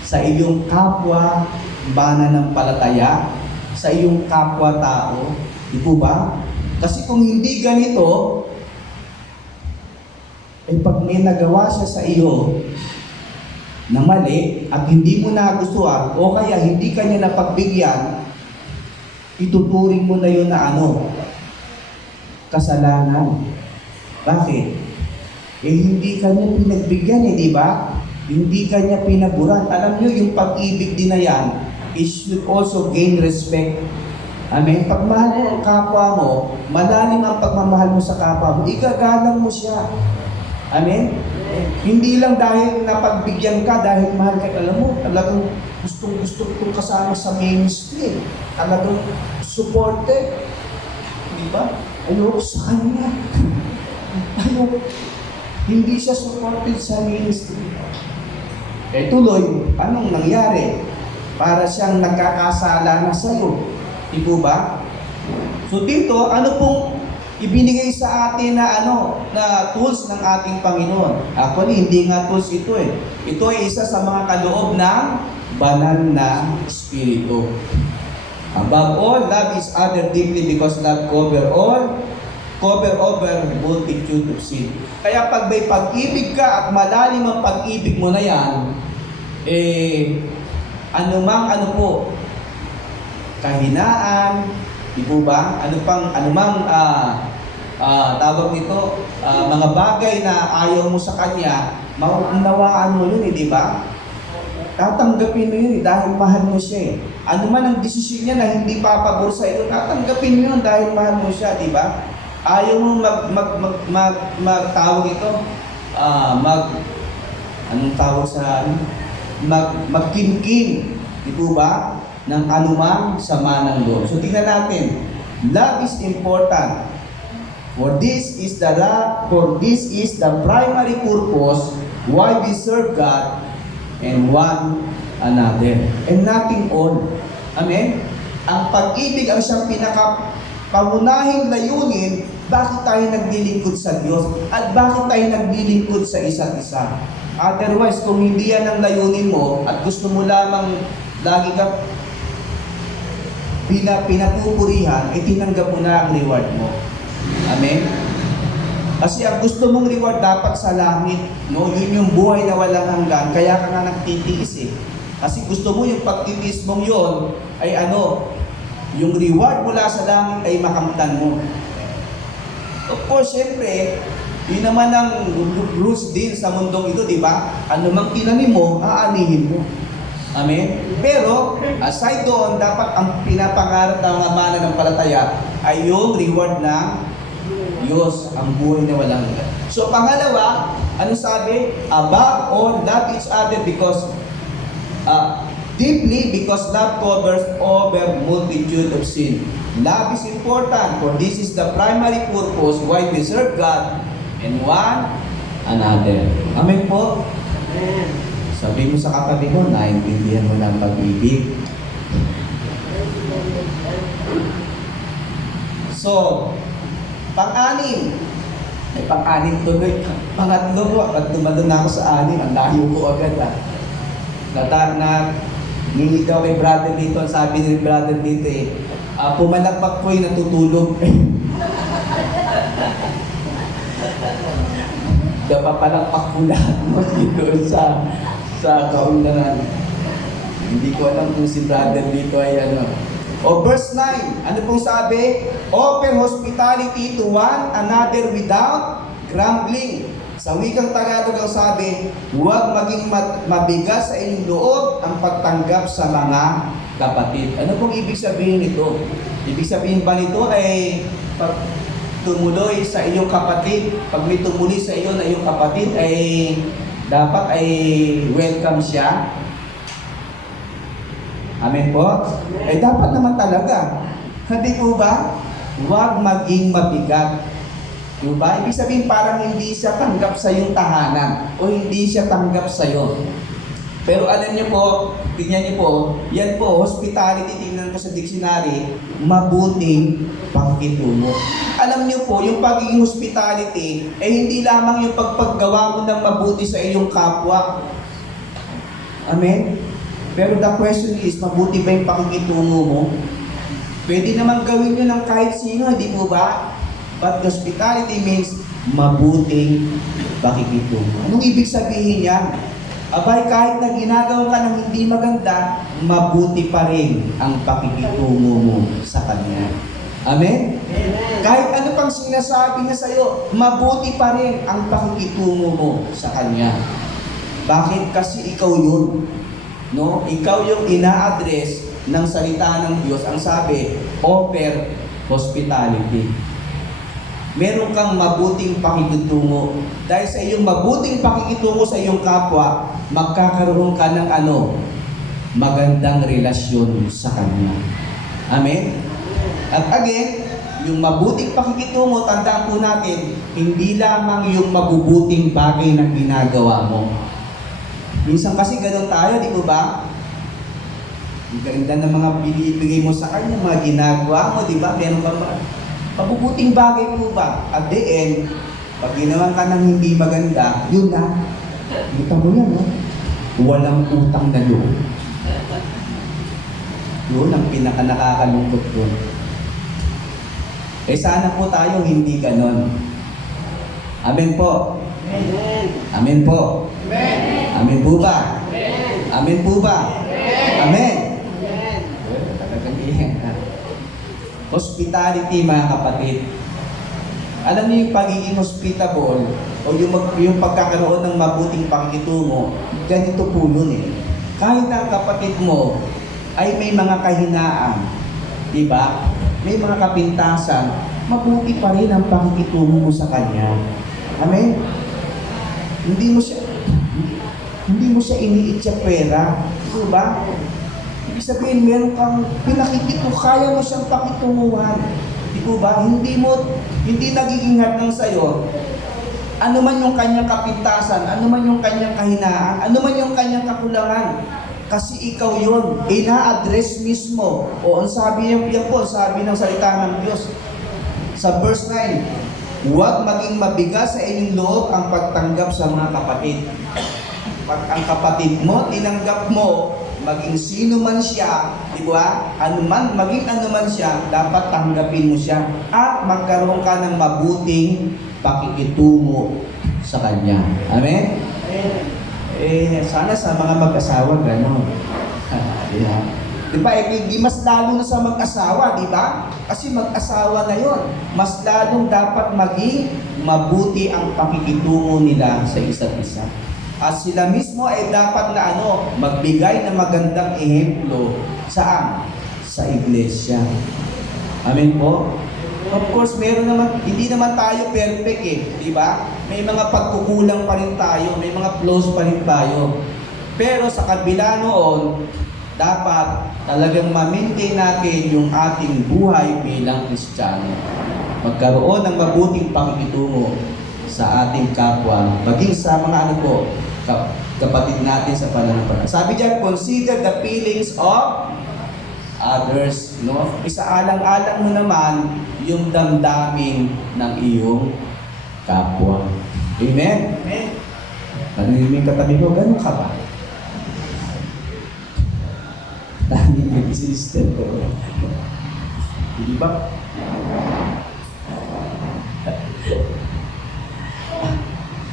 sa iyong kapwa mananampalataya, sa iyong kapwa tao? Di ba? Kasi kung hindi ganito, pag may nagawa siya sa iyo na mali at hindi mo nagustuhan o kaya hindi kanya napagbigyan, ituturing mo na yun na kasalanan. Bakit? Hindi kanya pinagbigyan di ba? Hindi kanya pinaburan. Alam nyo, yung pag-ibig din na yan, it should also gain respect. Amen? Pag mahal mo ang kapwa mo, malalim ang pagmamahal mo sa kapwa mo, igagalang mo siya. Amen? Hindi lang dahil napagbigyan ka, dahil mahal ka, alam mo, talagang gustong-gusto kong kasama sa ministry. Talagang supported. Di ba? Ayoko sa kanya. Ayoko. Hindi siya supported sa ministry. Tuloy, anong nangyari? Para siyang nagkakasala na sa'yo. Di ba? So dito, ano pong ibinigay sa atin na na tools ng ating Panginoon? Actually, hindi nga tools ito eh. Ito ay isa sa mga kaloob ng banal na Espiritu. Above all, love is other deeply because love cover over multitude of sin. Kaya pag may pag-ibig ka at malalim ang pag-ibig mo na yan, anumang kahinaan, di po ba? Anumang tawag nito, mga bagay na ayaw mo sa kanya, maunawaan mo yun di ba? Tatanggapin mo yun dahil mahal mo siya Ano man ang desisyon niya na hindi papabor sa iyo, tatanggapin mo yun dahil mahal mo siya, di ba? Ayaw mo magtawag ito, anong tawag sa magkimkim, di po ba? Ng anumang sama ng loob. So tingnan natin, love is important. For this is the primary purpose why we serve God and one another. And nothing all. Amen? Ang pag-ibig ang siyang pinakapangunahing layunin, bakit tayo naglilingkod sa Diyos? At bakit tayo naglilingkod sa isa't isa? Otherwise, kung hindi yan ang layunin mo at gusto mo lamang lagi ka pinapupurihan, tinanggap mo na ang reward mo. Amen? Kasi ang gusto mong reward dapat sa langit, no? Yun yung buhay na walang hanggan, kaya ka nga nagtitiis Kasi gusto mo yung pagtitiis mong yon ay yung reward mula sa langit ay makamtan mo. Of course, syempre, yun naman ang rules din sa mundong ito, di ba? Ano mang tinanim mo, aanihin mo. Amen? Pero, aside doon, dapat ang pinapangarap ng mga mananampalataya ay yung reward ng Diyos, ang buhay na walang hanggan. So, pangalawa, ano sabi? Above all, love each other because deeply because love covers over multitude of sin. Love is important, for this is the primary purpose why we serve God and one another. Amen po? Amen. Sabi mo sa katabi mo, naintindihan mo ng pag-ibig. So, pang-anim. Pang-anim tuloy. Pangatlo po, at dumadun na ako sa anim, ang layo ko agad Ningit daw kay brother dito, ang sabi ni brother dito pumalakpak ko yung natutulog. Napapalakpak ko lahat mo dito sa kaunlaran. Hindi ko alam kung si brother dito ay verse 9, ano pong sabi? Open hospitality to one another without grumbling. Sa wikang Tagalog ang sabi, huwag maging mabigat sa inyong loob ang pagtanggap sa mga kapatid. Ano pong ibig sabihin nito? Ibig sabihin ba nito ay tumuloy sa iyong kapatid, pag may tumuloy sa iyo na iyong kapatid, ay dapat ay welcome siya. Amen po? Ay dapat naman talaga. Hindi po ba? Huwag maging mabigat. Diba? Ibig sabihin parang hindi siya tanggap sa iyong tahanan o hindi siya tanggap sa iyo. Pero alam niyo po, tingnan niyo po, yan po, hospitality, tingnan ko sa dictionary, mabuting pakikitungo. Alam niyo po, yung pagiging hospitality, eh hindi lamang yung pagpaggawa mo ng mabuti sa iyong kapwa. Amen? Pero the question is, mabuti ba yung pakikitungo mo? Pwede naman gawin nyo ng kahit sino, di po ba? But hospitality means mabuting pakikitungo. Anong ibig sabihin yan? Abay, kahit na ginagawa ka ng hindi maganda, mabuti pa rin ang pakikitungo mo sa Kanya. Amen? Kahit ano pang sinasabi niya sa iyo, mabuti pa rin ang pakikitungo mo sa Kanya. Bakit? Kasi ikaw yun. No? Ikaw yung ina-address ng salita ng Diyos. Ang sabi, offer hospitality. Meron kang mabuting pakikitungo. Dahil sa iyong mabuting pakikitungo sa iyong kapwa, magkakaroon ka ng magandang relasyon sa Kanya. Amen? At again, yung mabuting pakikitungo, tandaan po natin, hindi lamang yung mabubuting bagay na ginagawa mo. Minsan kasi ganun tayo, di ba ba? Ang ganda ng mga binibigay mo sa Kanya, mga ginagawa mo, di ba? Meron kang mabubuting bagay po ba? At the end, pag ginawan ka ng hindi maganda, yun na. Kita mo yan, no? Walang utang na loob. Yun ang pinaka-nakakalungkot ko. Eh sana po tayo hindi ganon. Amen po. Amen po. Amen po ba? Amen po ba? Amen. Hospitality, mga kapatid. Alam niyo yung pagiging hospitable o yung pagkakaroon ng mabuting pakikitungo, ganito po yun eh. Kahit ang kapatid mo ay may mga kahinaan, di ba? May mga kapintasan, mabuti pa rin ang pakikitungo mo sa kanya. Amen? Hindi mo siya iniitsapwera. Di ba? Ibig sabihin, meron kang pinakikito, kaya mo siyang pakitunguhan. Di ba? Hindi nagiging hatang sa'yo. Ano man yung kanyang kapintasan, ano man yung kanyang kahinaan, ano man yung kanyang kakulangan. Kasi ikaw yun, ina-address mismo. O ang sabi niya po, sabi ng salita ng Diyos. Sa verse 9, huwag maging mabigat sa inyong loob ang pagtanggap sa mga kapatid. Pag ang kapatid mo, tinanggap mo, maging sino man siya, di ba? Maging ano man siya, dapat tanggapin mo siya. At magkaroon ka ng mabuting pakikitungo sa kanya. Amen? Sana sa mga mag-asawa, gano'n. Di ba? Di mas lalo na sa mag-asawa, di ba? Kasi mag-asawa na yon. Mas lalong dapat maging mabuti ang pakikitungo nila sa isa't isa. At sila mismo ay dapat na magbigay ng magandang ehemplo saan? Sa iglesia. Amen po? Of course, hindi naman tayo perfect di ba? May mga pagkukulang pa rin tayo, may mga flaws pa rin tayo. Pero sa kabila noon, dapat talagang ma-maintain natin yung ating buhay bilang Kristiyano. Magkaroon ng mabuting pakikitungo sa ating kapwa, maging sa mga kapatid natin sa pananampalataya. Sabi diyan, consider the feelings of others, no? Isaalang-alang mo naman yung damdamin ng iyong kapwa. Amen? Amen. Paniliming katabi ko, ganun ka ba? Dahil yung sister ko. Hindi ba?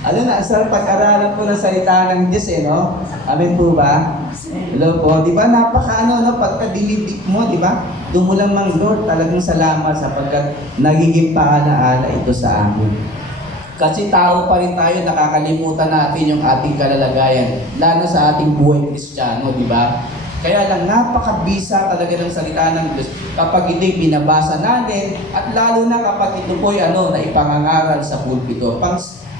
Alam na, sa pag-aralan po ng salita ng Diyos no? Amen po ba? Hello po. Di ba pagka dinidik mo, di ba? Doon mo lang Lord, talagang salamat sapagkat nagiging paalaala ito sa amin. Kasi tao pa rin tayo, nakakalimutan natin yung ating kalalagayan. Lalo sa ating buhay Kristiyano, di ba? Kaya lang napakabisa talaga ng salita ng Diyos kapag ito'y binabasa natin at lalo na kapag ito po'y na ipangangaral sa pulpito.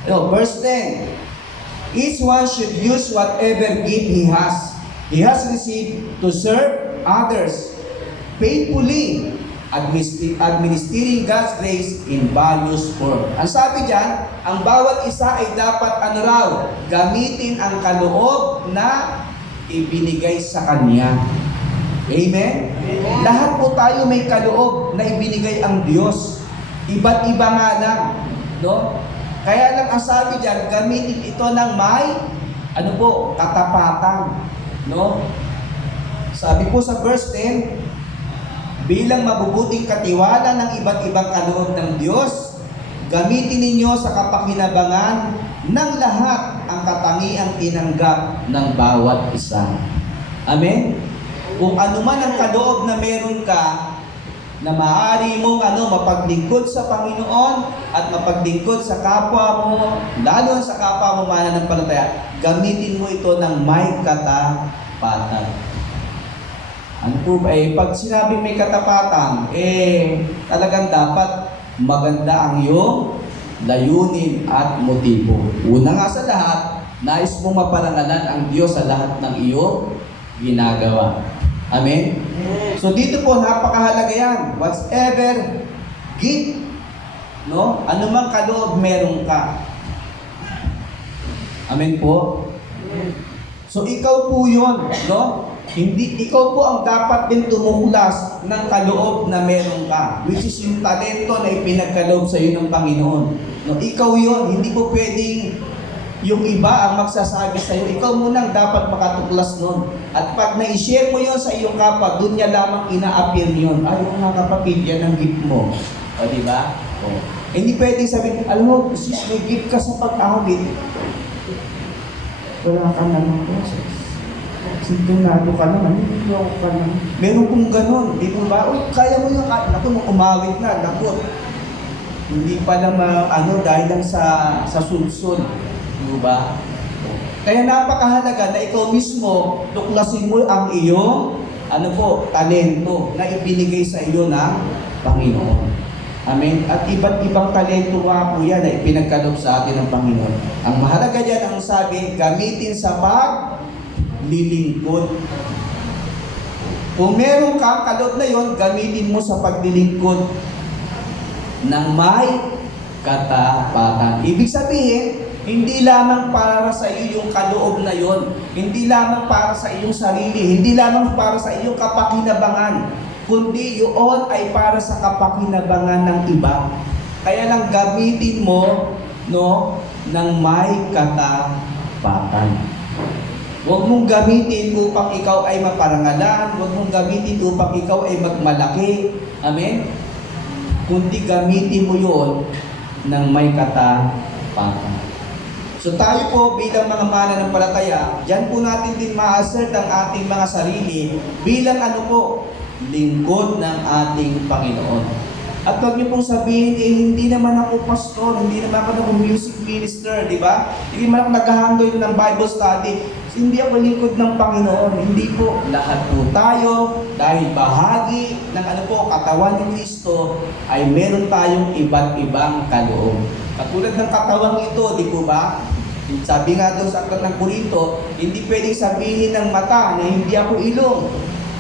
Verse 10, each one should use whatever gift he has received to serve others faithfully, administering God's grace in various forms. Ang sabi diyan, ang bawat isa ay dapat gamitin ang kaloob na ibinigay sa Kanya. Amen? Lahat po tayo may kaloob na ibinigay ang Diyos. Iba't iba nga lang. No? Kaya lang ang sabi diyan, gamitin ito ng may katapatan. No? Sabi po sa verse 10, bilang mabubuting katiwala ng iba't ibang kaloob ng Diyos, gamitin ninyo sa kapakinabangan ng lahat ang katangiang tinanggap ng bawat isa. Amen? Kung ano man ang kaloob na meron ka, na maaari mong mapaglingkod sa Panginoon at mapaglingkod sa kapwa mo, lalo sa kapwa mo mananampalataya, gamitin mo ito ng may katapatan. Ano po ba? Pag sinabing may katapatan, talagang dapat maganda ang iyong layunin at motibo. Una nga sa lahat, nais mong maparangalan ang Diyos sa lahat ng iyong ginagawa. Amen? So dito po, napakahalaga yan. Whatever gift, no? Anumang kaloob meron ka. Amen po? So ikaw po yun, no? Hindi, ikaw po ang dapat din tumuklas ng kaloob na meron ka, which is yung talento na ipinagkaloob sa iyo ng Panginoon. No, ikaw yon, hindi po pwedeng yung iba ang magsasabi sa iyo. Ikaw muna ang dapat makatuklas nun. At pag na-share mo yon sa iyong kapwa, doon niya lamang ina-appear yun. Ay, mga kapatid, yan ang gift mo. O, di ba? O. Hindi pwedeng sabihin, alam mo, sis, may gift ka sa pag-awit. Wala ka naman process. Sintonado ka naman, hindi ako ka naman. Meron kong ganon, di mo ba? Uy, kaya mo yung, naku, umawit na, naku. Hindi pala dahil lang sa sulsol. Di ba? Kaya napakahalaga na ikaw mismo, tuklasin mo ang iyong, talento na ibinigay sa iyo ng Panginoon. Amen? At iba't ibang talento nga po yan na ipinagkaloob sa atin ng Panginoon. Ang mahalaga dyan, ang sabi, gamitin sa paglilingkod. Kung meron kang kaloob na yon, gamitin mo sa paglilingkod ng may katapatan. Ibig sabihin, hindi lamang para sa iyo yung kaloob na yon, hindi lamang para sa iyong sarili, hindi lamang para sa iyong kapakinabangan, kundi yun ay para sa kapakinabangan ng iba. Kaya lang gamitin mo, no, ng may katapatan. Huwag mong gamitin upang ikaw ay maparangalan, huwag mong gamitin upang ikaw ay magmalaki. Amen? Kundi gamitin mo yun ng may katapatan. So tayo po bilang mga mananampalataya, diyan po natin din ma-assert ang ating mga sarili bilang lingkod ng ating Panginoon. At huwag niyo pong sabihin, hindi naman ako pastor, hindi naman ako music minister, di ba? Hindi naman ako nag-handle ng Bible study. Hindi ako lingkod ng Panginoon. Hindi po. Lahat po tayo, dahil bahagi ng katawan ni Kristo, ay meron tayong iba't ibang kaloob. Katulad ng katawan ito, di po ba? Sabi nga doon sa Aklat ng Korinto, hindi pwedeng sabihin ng mata na hindi ako ilong.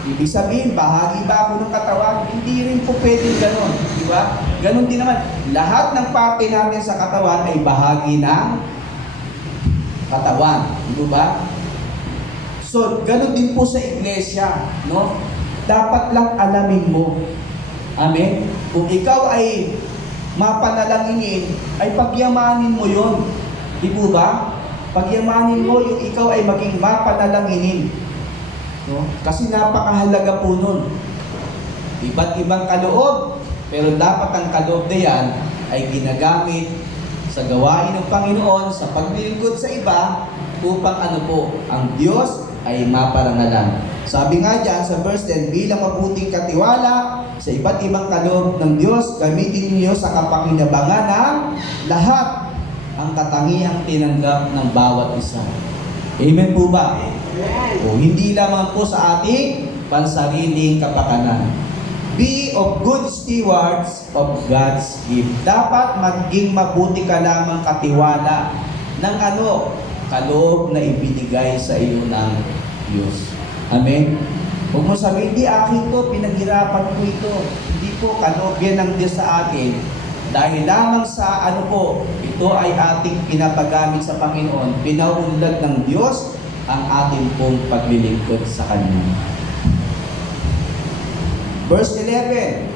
Ibig sabihin, bahagi ba ako ng katawan? Hindi rin po pwedeng ganon. Di ba? Ganon din naman. Lahat ng parte natin sa katawan ay bahagi ng katawan. Di ba? So, ganon din po sa iglesia. No? Dapat lang alamin mo. Amen? Kung ikaw ay mapanalanginin, ay pagyamanin mo yon. Di po ba? Pagyamanin mo yung ikaw ay maging mapanalanginin. No? Kasi napakahalaga po nun. Iba't ibang kaloob, pero dapat ang kaloob na yan ay ginagamit sa gawain ng Panginoon, sa paglilingkod sa iba, upang ang Diyos ay maparangalan. Sabi nga dyan sa verse 10, bilang mabuting katiwala sa iba't ibang kaloob ng Diyos, gamitin niyo sa kapakinabangan ng lahat ang katangiang tinanggap ng bawat isa. Amen po ba? O hindi lamang po sa ating pansariling kapakanan. Be of good stewards of God's gift. Dapat maging mabuti ka lamang katiwala ng kaloob na ibinigay sa iyo ng Diyos. Amen? Huwag mo sabihin, hindi akin to, pinaghirapan ko ito. Hindi po, kaloob yan ng Diyos sa atin. Dahil lamang sa ito ay ating pinapagamit sa Panginoon, pinaunlad ng Diyos ang ating pong paglilingkod sa Kanya. Verse 11,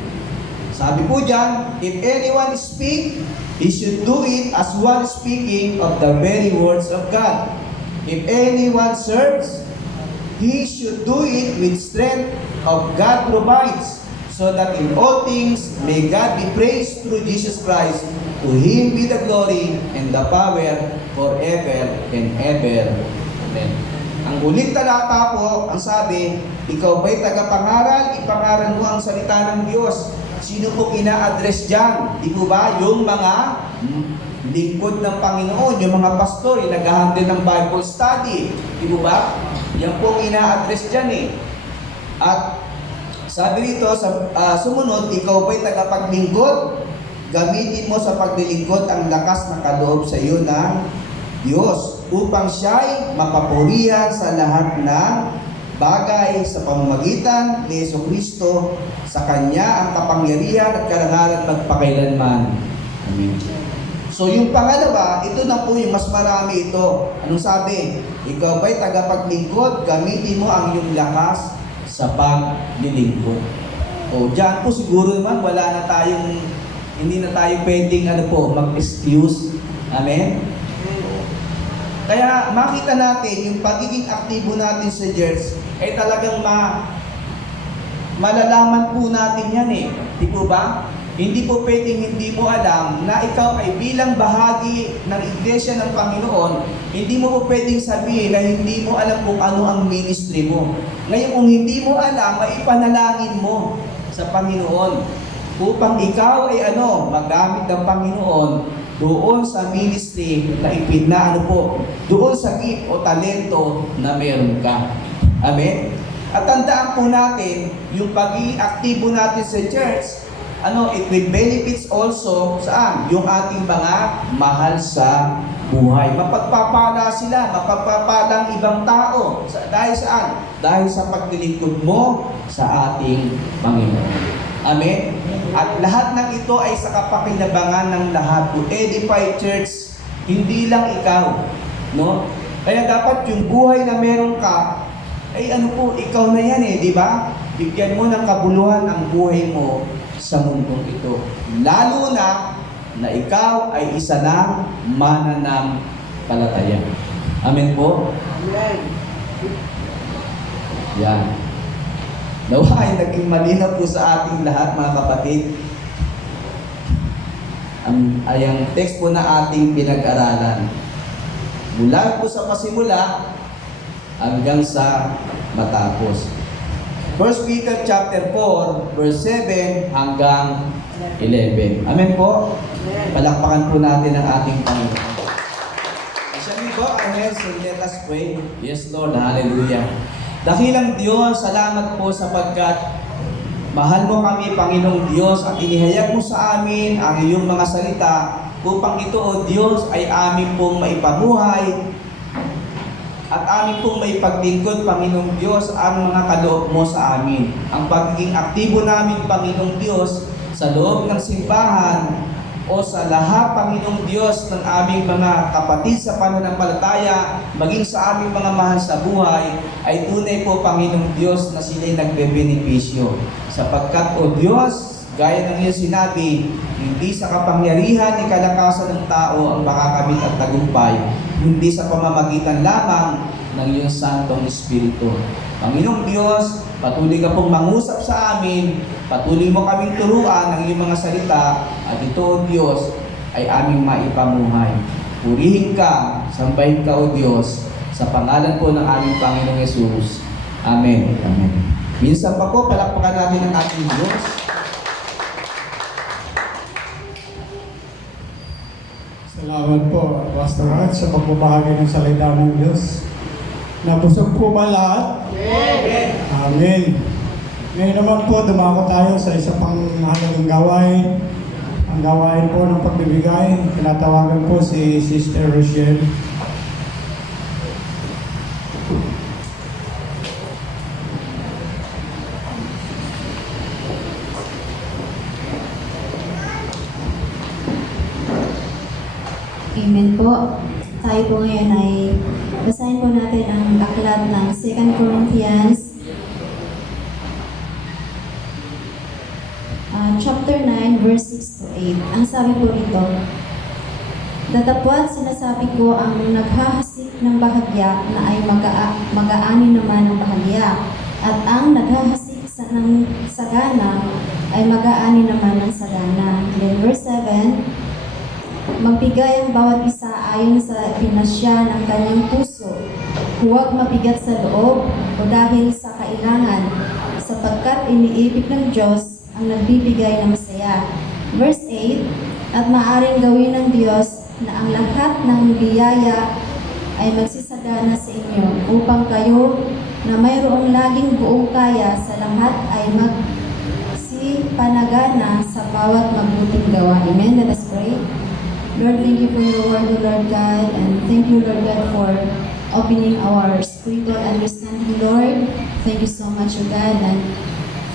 sabi po dyan, if anyone speak, he should do it as one speaking of the very words of God. If anyone serves, he should do it with strength of God provides, so that in all things may God be praised through Jesus Christ. To Him be the glory and the power forever and ever. Amen. Ang ulit talata po, ang sabi, ikaw ba'y tagapangaral? Ipangaral mo ang salita ng Diyos. Sino po ina-address dyan? Di po ba? Yung mga lingkod ng Panginoon, yung mga pastor, yung nag-handle ng Bible study. Di po ba? Yan po ina-address dyan eh. At sabi rito, sumunod, ikaw ba'y tagapaglingkod? Gamitin mo sa paglilingkod ang lakas na kaloob sa iyo ng Diyos upang siya'y mapapurihan sa lahat ng bagay sa pamamagitan ni Jesucristo. Sa Kanya ang kapangyarihan at karangalan magpakailanman. Amen. So yung pangalawa, ito na po yung mas marami ito. Anong sabi? Ikaw ba'y tagapaglingkod? Gamitin mo ang iyong lakas sa paglilingkod. O dyan po siguro naman hindi na tayo pwedeng mag-excuse. Amen? Kaya makita natin yung pagiging aktibo natin sa church ay talagang malalaman po natin yan eh. Di po ba? Hindi po pwedeng hindi mo alam na ikaw ay bilang bahagi ng Iglesia ng Panginoon, hindi mo po pwedeng sabihin na hindi mo alam kung ano ang ministry mo. Ngayon kung hindi mo alam, ay ipanalangin mo sa Panginoon upang ikaw ay magamit ng Panginoon doon sa ministry na doon sa gift o talento na meron ka. Amen? At tandaan po natin, yung pagiging aktibo natin sa church, it will benefits also saan? Yung ating mga mahal sa buhay. Mapagpapala sila, mapagpapala ang ibang tao. Dahil saan? Dahil sa paglilingkod mo sa ating Panginoon. Amen? At lahat ng ito ay sa kapakinabangan ng lahat. To edify church, hindi lang ikaw. No? Kaya dapat yung buhay na meron ka, ay ikaw na yan eh, di ba? Bigyan mo ng kabuluhan ang buhay mo sa mundong ito. Lalo na ikaw ay isa ng mananampalataya. Amen po? Amen. Yan. Nawa ay naging malinaw po sa ating lahat, mga kapatid. Ang text po na ating pinag-aralan. Mula po sa pasimula hanggang sa matapos. 1 Peter chapter 4, verse 7 hanggang 11. Amen po? Palakpakan po natin ang ating Panginoon. Shall we bow our heads and let us pray? Yes, Lord. Hallelujah. Dakilang Diyos, salamat po sapagkat mahal mo kami, Panginoong Diyos, at inihayag mo sa amin ang iyong mga salita upang ito, O Diyos, ay amin pong maipabuhay at amin pong maipaglingkod, Panginoong Diyos, ang mga kaloob mo sa amin. Ang pagiging aktibo namin, Panginoong Diyos, sa loob ng simbahan o sa lahat, Panginoong Diyos, ng aming mga kapatid sa pananampalataya, maging sa aming mga mahal sa buhay, ay tunay po, Panginoong Diyos, na sila'y nagbe-benepisyo. Sapagkat, O Diyos, gaya ng iyong sinabi, hindi sa kapangyarihan ni kalakasan ng tao ang makakamit at tagumpay, hindi sa pamamagitan lamang ng iyong Santong Espiritu. Panginoong Diyos, patuloy ka pong mangusap sa amin, patuloy mo kaming turuan ng iyong mga salita, at ito, O Diyos, ay aming maipamuhay. Purihin ka, sambahin ka, O Diyos, sa pangalan po ng aming Panginoong Yesus. Amen. Amen. Minsan pa po, palakpakan natin ang ating Diyos. Salamat po, Pastor Art, sa pagbabahagi ng salita ng Diyos. Nabusog po ba lahat? Amen. Ngayon naman po, dumako tayo sa isa pang mahalagang gawain. Ang gawain po ng pagbibigay. Tinatawagan po si Sister Rochelle. Amen po. Tayo po ngayon ay basahin po natin ang aklat ng 2 Corinthians chapter 9 verse 6 to 8. Ang sabi po rito, datapwat sinasabi ko ang naghahasik ng bahagya na ay mag-aani naman ng bahagya, at ang naghahasik ng sagana ay mag-aani naman ng sagana. Then verse 7, magbigay ang bawat isa ayon sa pinasya ng kanyang puso. Huwag mabigat sa loob o dahil sa kailangan, sapagkat iniibig ng Diyos ang nagbibigay ng masaya. Verse 8, at maaring gawin ng Diyos na ang lahat ng biyaya ay magsisagana sa inyo, upang kayo na mayroong laging buong kaya sa lahat ay magsipanagana sa bawat mabuting gawa. Amen. Let us pray. Lord, thank you for your word, O Lord God, and thank you, Lord God, for opening our spiritual understanding, Lord. Thank you so much, O God, and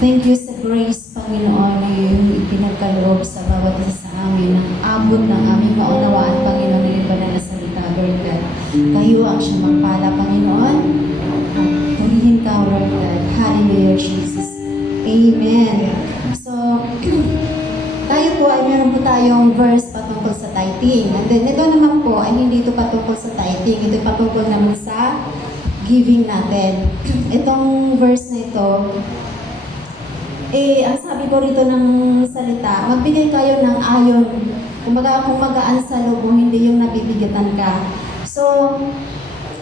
thank you sa grace, Panginoon, na iyong ipinagkaloob sa bawat isa sa amin, ang abot ng aming maunawaan, Panginoon, ng iba na salita, Lord God. Kayo ang siyang magpala, Panginoon, at purihin ka, Lord God. Hallelujah, Jesus. Amen. So, tayo po ay meron po tayong verse patungkol sa tithing. And then, ito naman po ay hindi ito patungkol sa tithing. Ito patungkol naman sa giving natin. Itong verse na ito, ang sabi ko rito ng salita, magbigay kayo ng ayon. Kumbaga, kung magaan sa loob mo, hindi yung nabibigatan ka. So,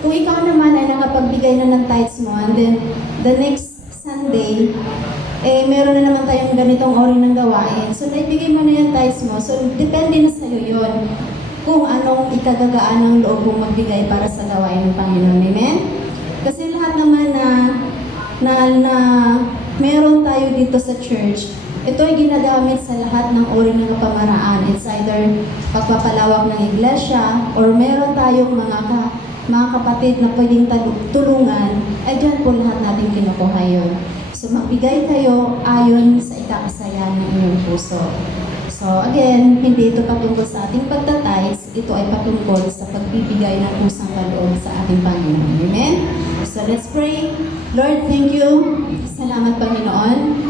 kung ikaw naman ay nakapagbigay na ng tithes mo, and then the next Sunday, meron na naman tayong ganitong ori ng gawain. So, naibigay mo na yung tithes mo. So, depende na sa'yo yun kung anong ikagagaan ng loob mong magbigay para sa gawain ng Panginoon. Amen? Kasi lahat naman na meron tayo dito sa church, ito ay ginagamit sa lahat ng uri ng pamaraan. It's either pagpapalawak ng iglesia, or meron tayong mga kapatid na pwedeng tulungan, ay dyan po lahat natin kinukuha yun. So magbigay kayo ayon sa ikakasaya ng inyong puso. So again, hindi ito patungkol sa ating pagtatides, ito ay patungkol sa pagbibigay ng pusang kaloob sa ating Panginoon. Amen? So let's pray. Lord, thank you. Salamat, Panginoon.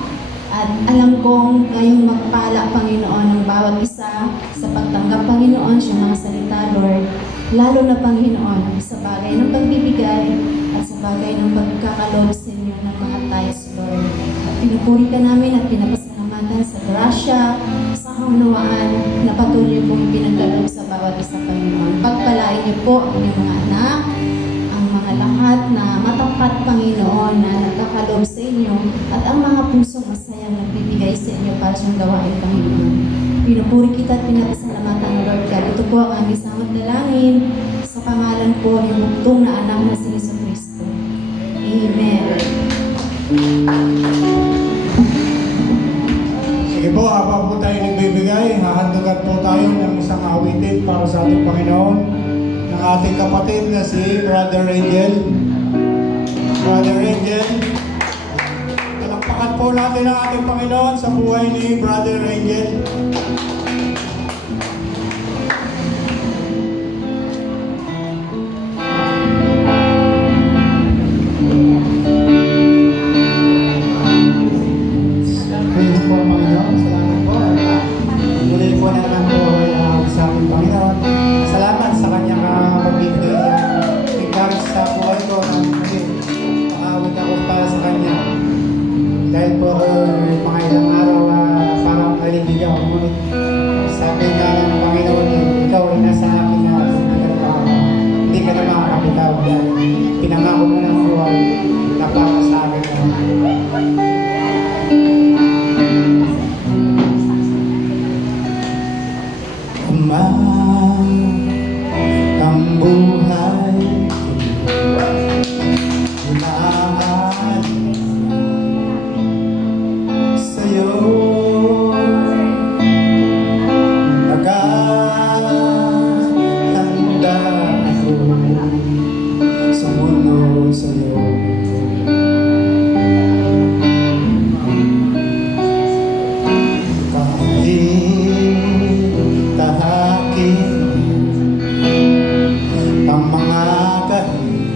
At alam kong kayong magpala, Panginoon, ng bawat isa sa pagtanggap, Panginoon, sa mga salita, Lord. Lalo na, Panginoon, sa bagay ng pagbibigay at sa bagay ng pagkakaloob sa inyo ng mga tithes, Lord. At pinupuri ka namin at pinapasalamatan sa grasya, sa kaunawaan na patuloy pong pinagkaloob sa bawat isa, Panginoon. Pagpalain niyo po ang inyong mga anak, mga lahat na matapat, Panginoon, na nagkakaloob sa inyo, at ang mga pusong masayang nagbibigay sa inyo para sa gawain, Panginoon. Pinupuri kita at pinapasalamatan, Lord God. Ito po ang aming samot dalangin sa pangalan po ng buktong na anak na si Jesucristo. Amen. Sige po, habang po tayo nagbibigay, hahandugan po tayo ng isang awitin para sa ating Panginoon, ng ating kapatid na si Brother Angel. Brother Angel, palakpakan po natin ang ating Panginoon sa buhay ni Brother Angel. Praise po, Panginoon. Salamat po. Muli po na naman po sa ating Panginoon. Salamat sa kanyang pagbibigay niya. Encourage sa buhay ko na makawag ako para sa kanya. Dahil po ako mga ilang araw parang nalibigaw. Ngunit sabi nga ng Panginoon, ikaw ay nasa akin na hindi ka na makakapitaw. Dahil pinangako mo ng buhay na para sa akin. Ang buhay tahakin ang mga kahirapan.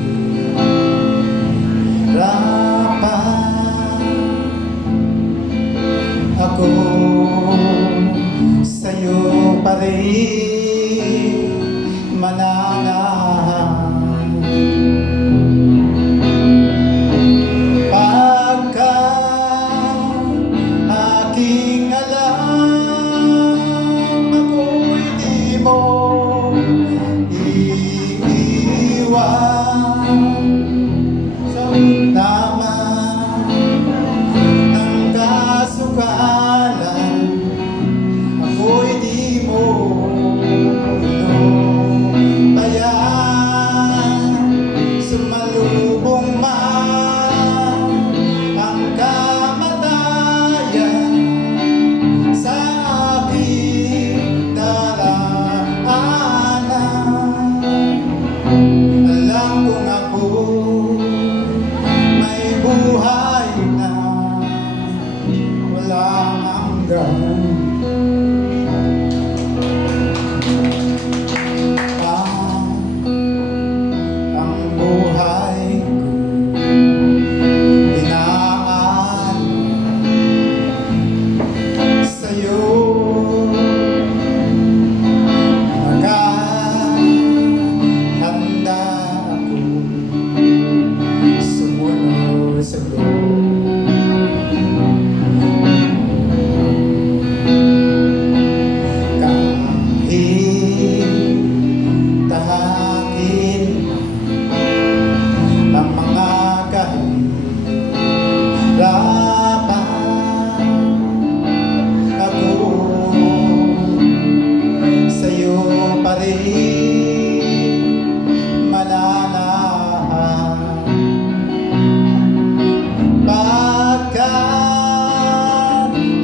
Ako sa'yo pa rin mananahan. Aking alam, ako'y di mo iiwan sa naman ng kasukalan. Ako'y di mo pabayaan, sumalubong man ang kamatayan sa aking daraanan. Alam kong ako may buhay na walang hanggan. Ang buhay ko inaan sa'yo. Naghahanda ako sumunod sa'yo. Kahit tahakin ang mga kahirapan, ako sa'yo pa rin mananahan. Pagkat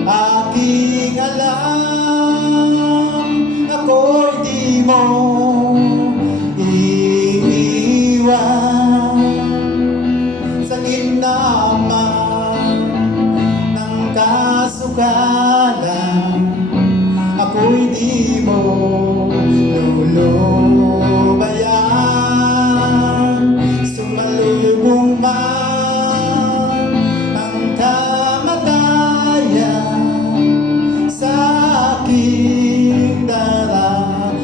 aking alam, ako'y di mo iiwan sa gitna man ng kasukalan. Ako'y di mo lulubayan, sumalubong man ang kamatayan sa aking daraanan.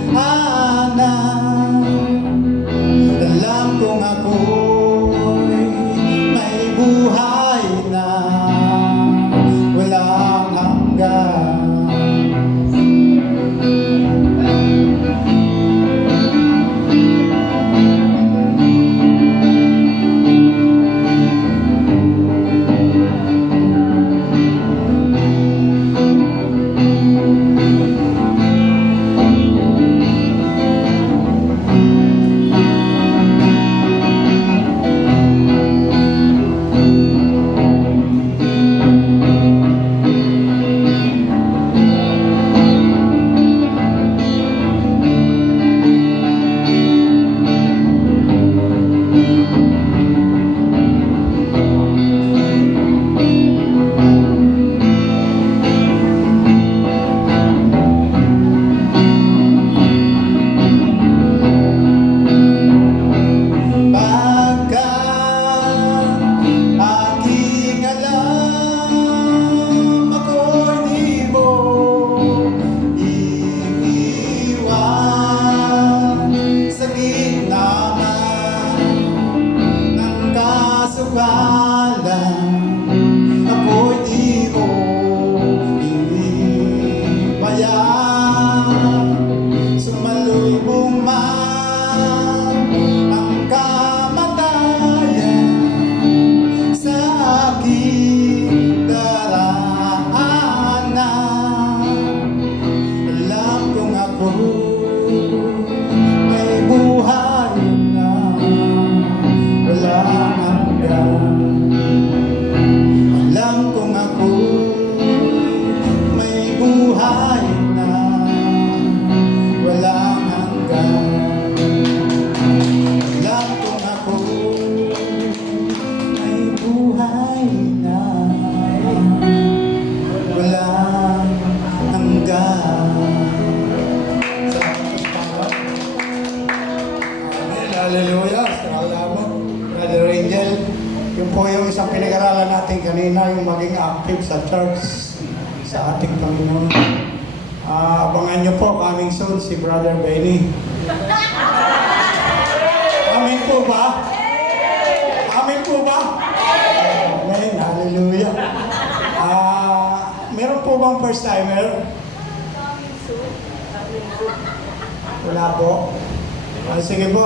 Alam kong ako'y may buhay na walang hanggan. na yung maging active sa church, sa ating Panginoon. Abangan nyo po, coming soon, si Brother Benny. Amen po ba? Amen po ba? Amen, hallelujah. Meron po bang first timer? Wala po. Sige po,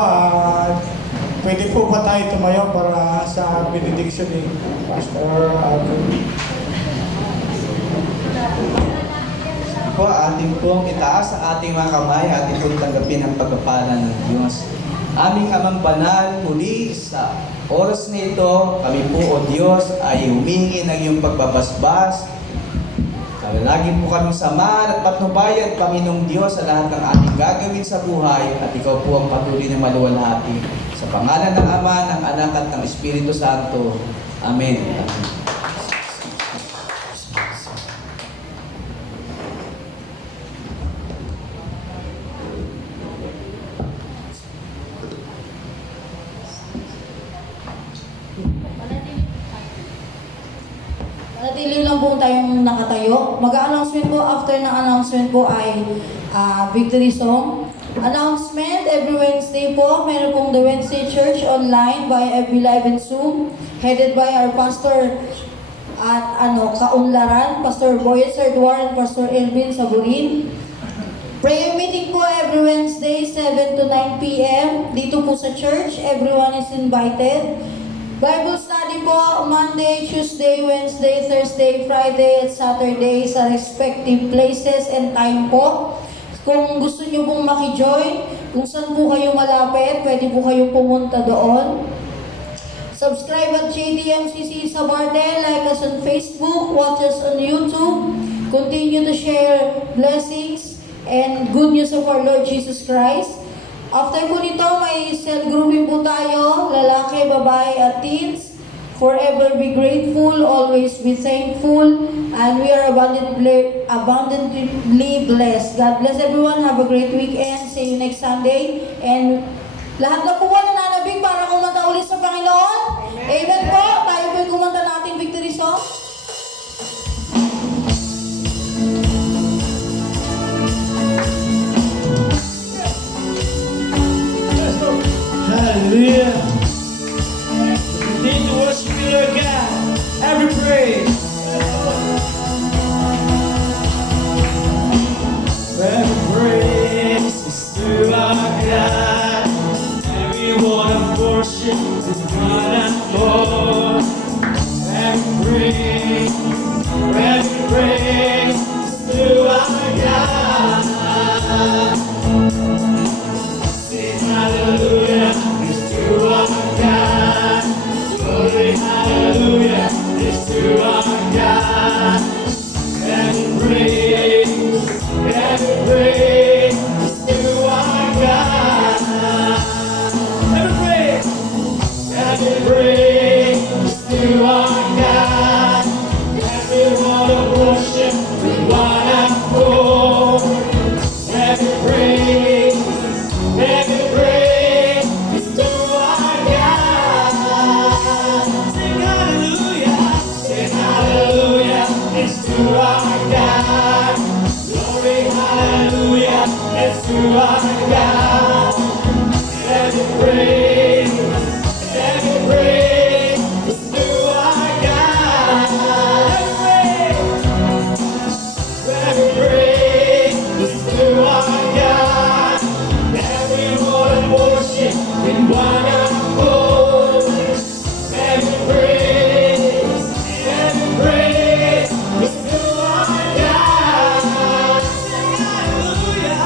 pwede po ba tayo tumayo para sa benediction ni Pastor Arthur? Po, ating pong itaas sa ating mga kamay, ating pong tanggapin ang pagpapala ng Diyos. Aming Amang Banal, muli sa oras na ito, kami po, O Diyos, ay humingi ng iyong pagbabasbas. Lagi po kami samahan at patnubayan, Panginoong Diyos, sa lahat ng ating gagawin sa buhay at ikaw po ang patuloy na maluwalhati. Sa pangalan ng Ama, ng Anak at ng Espiritu Santo. Amen. Manatili lang po tayong nakatayo. Mag-announcement po, after ng announcement po ay victory song. Announcement, every Wednesday po, meron pong The Wednesday Church online by FB Live and Zoom, headed by our pastor at Kaunlaran, Pastor Boyet Sardwar and Pastor Elvin Saburin. Prayer meeting po every Wednesday, 7 to 9 p.m. Dito po sa church, everyone is invited. Bible study po, Monday, Tuesday, Wednesday, Thursday, Friday, at Saturday sa respective places and time po. Kung gusto nyo pong makijoin, kung saan po kayo malapit, pwede po kayong pumunta doon. Subscribe at JDMCC sa Bardel, like us on Facebook, watch us on YouTube. Continue to share blessings and good news of our Lord Jesus Christ. After po nito, may cell grouping po tayo, lalaki, babae, at teens. Forever be grateful, always be thankful, and we are abundantly blessed. God bless everyone. Have a great weekend. See you next Sunday. And lahat na po nananabig para kumanta ulit sa Panginoon. Amen po. Tayo po kumanta ng ating victory song. Hallelujah. Continue to worship you, Lord God. Every praise. Every praise is to our God. Every word of worship is one and more. Every praise is to our God. Sing hallelujah, it's to our God. Glory, hallelujah, it's to our God. Every praise is to our God. Every praise is to our God. Every word of worship with one accord. Every praise is to our God. Sing hallelujah, it's to our God. Glory, hallelujah, it's to our God. Every praise is to our God. Every praise is to our God. Every word of worship in one accord. Every praise is to our God. Sing hallelujah.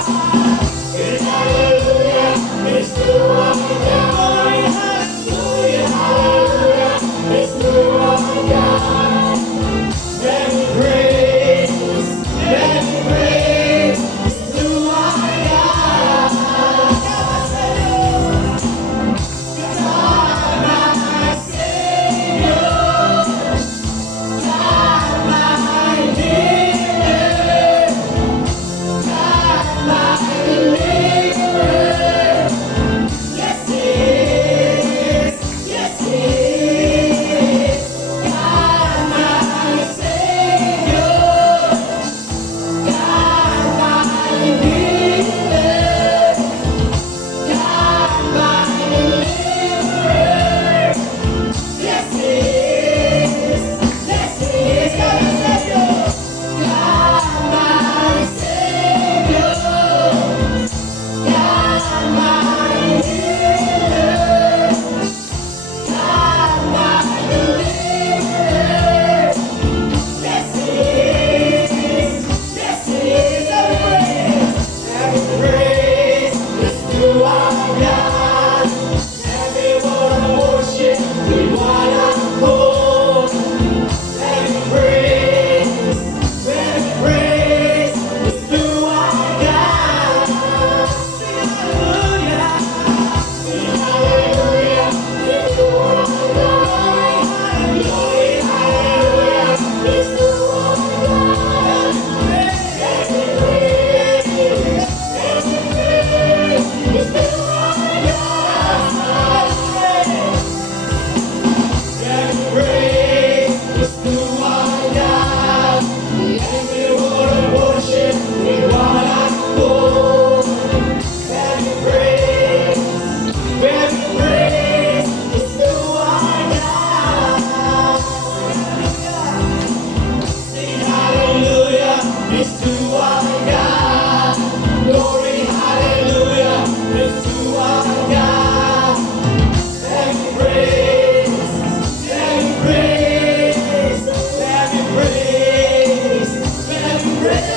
Praise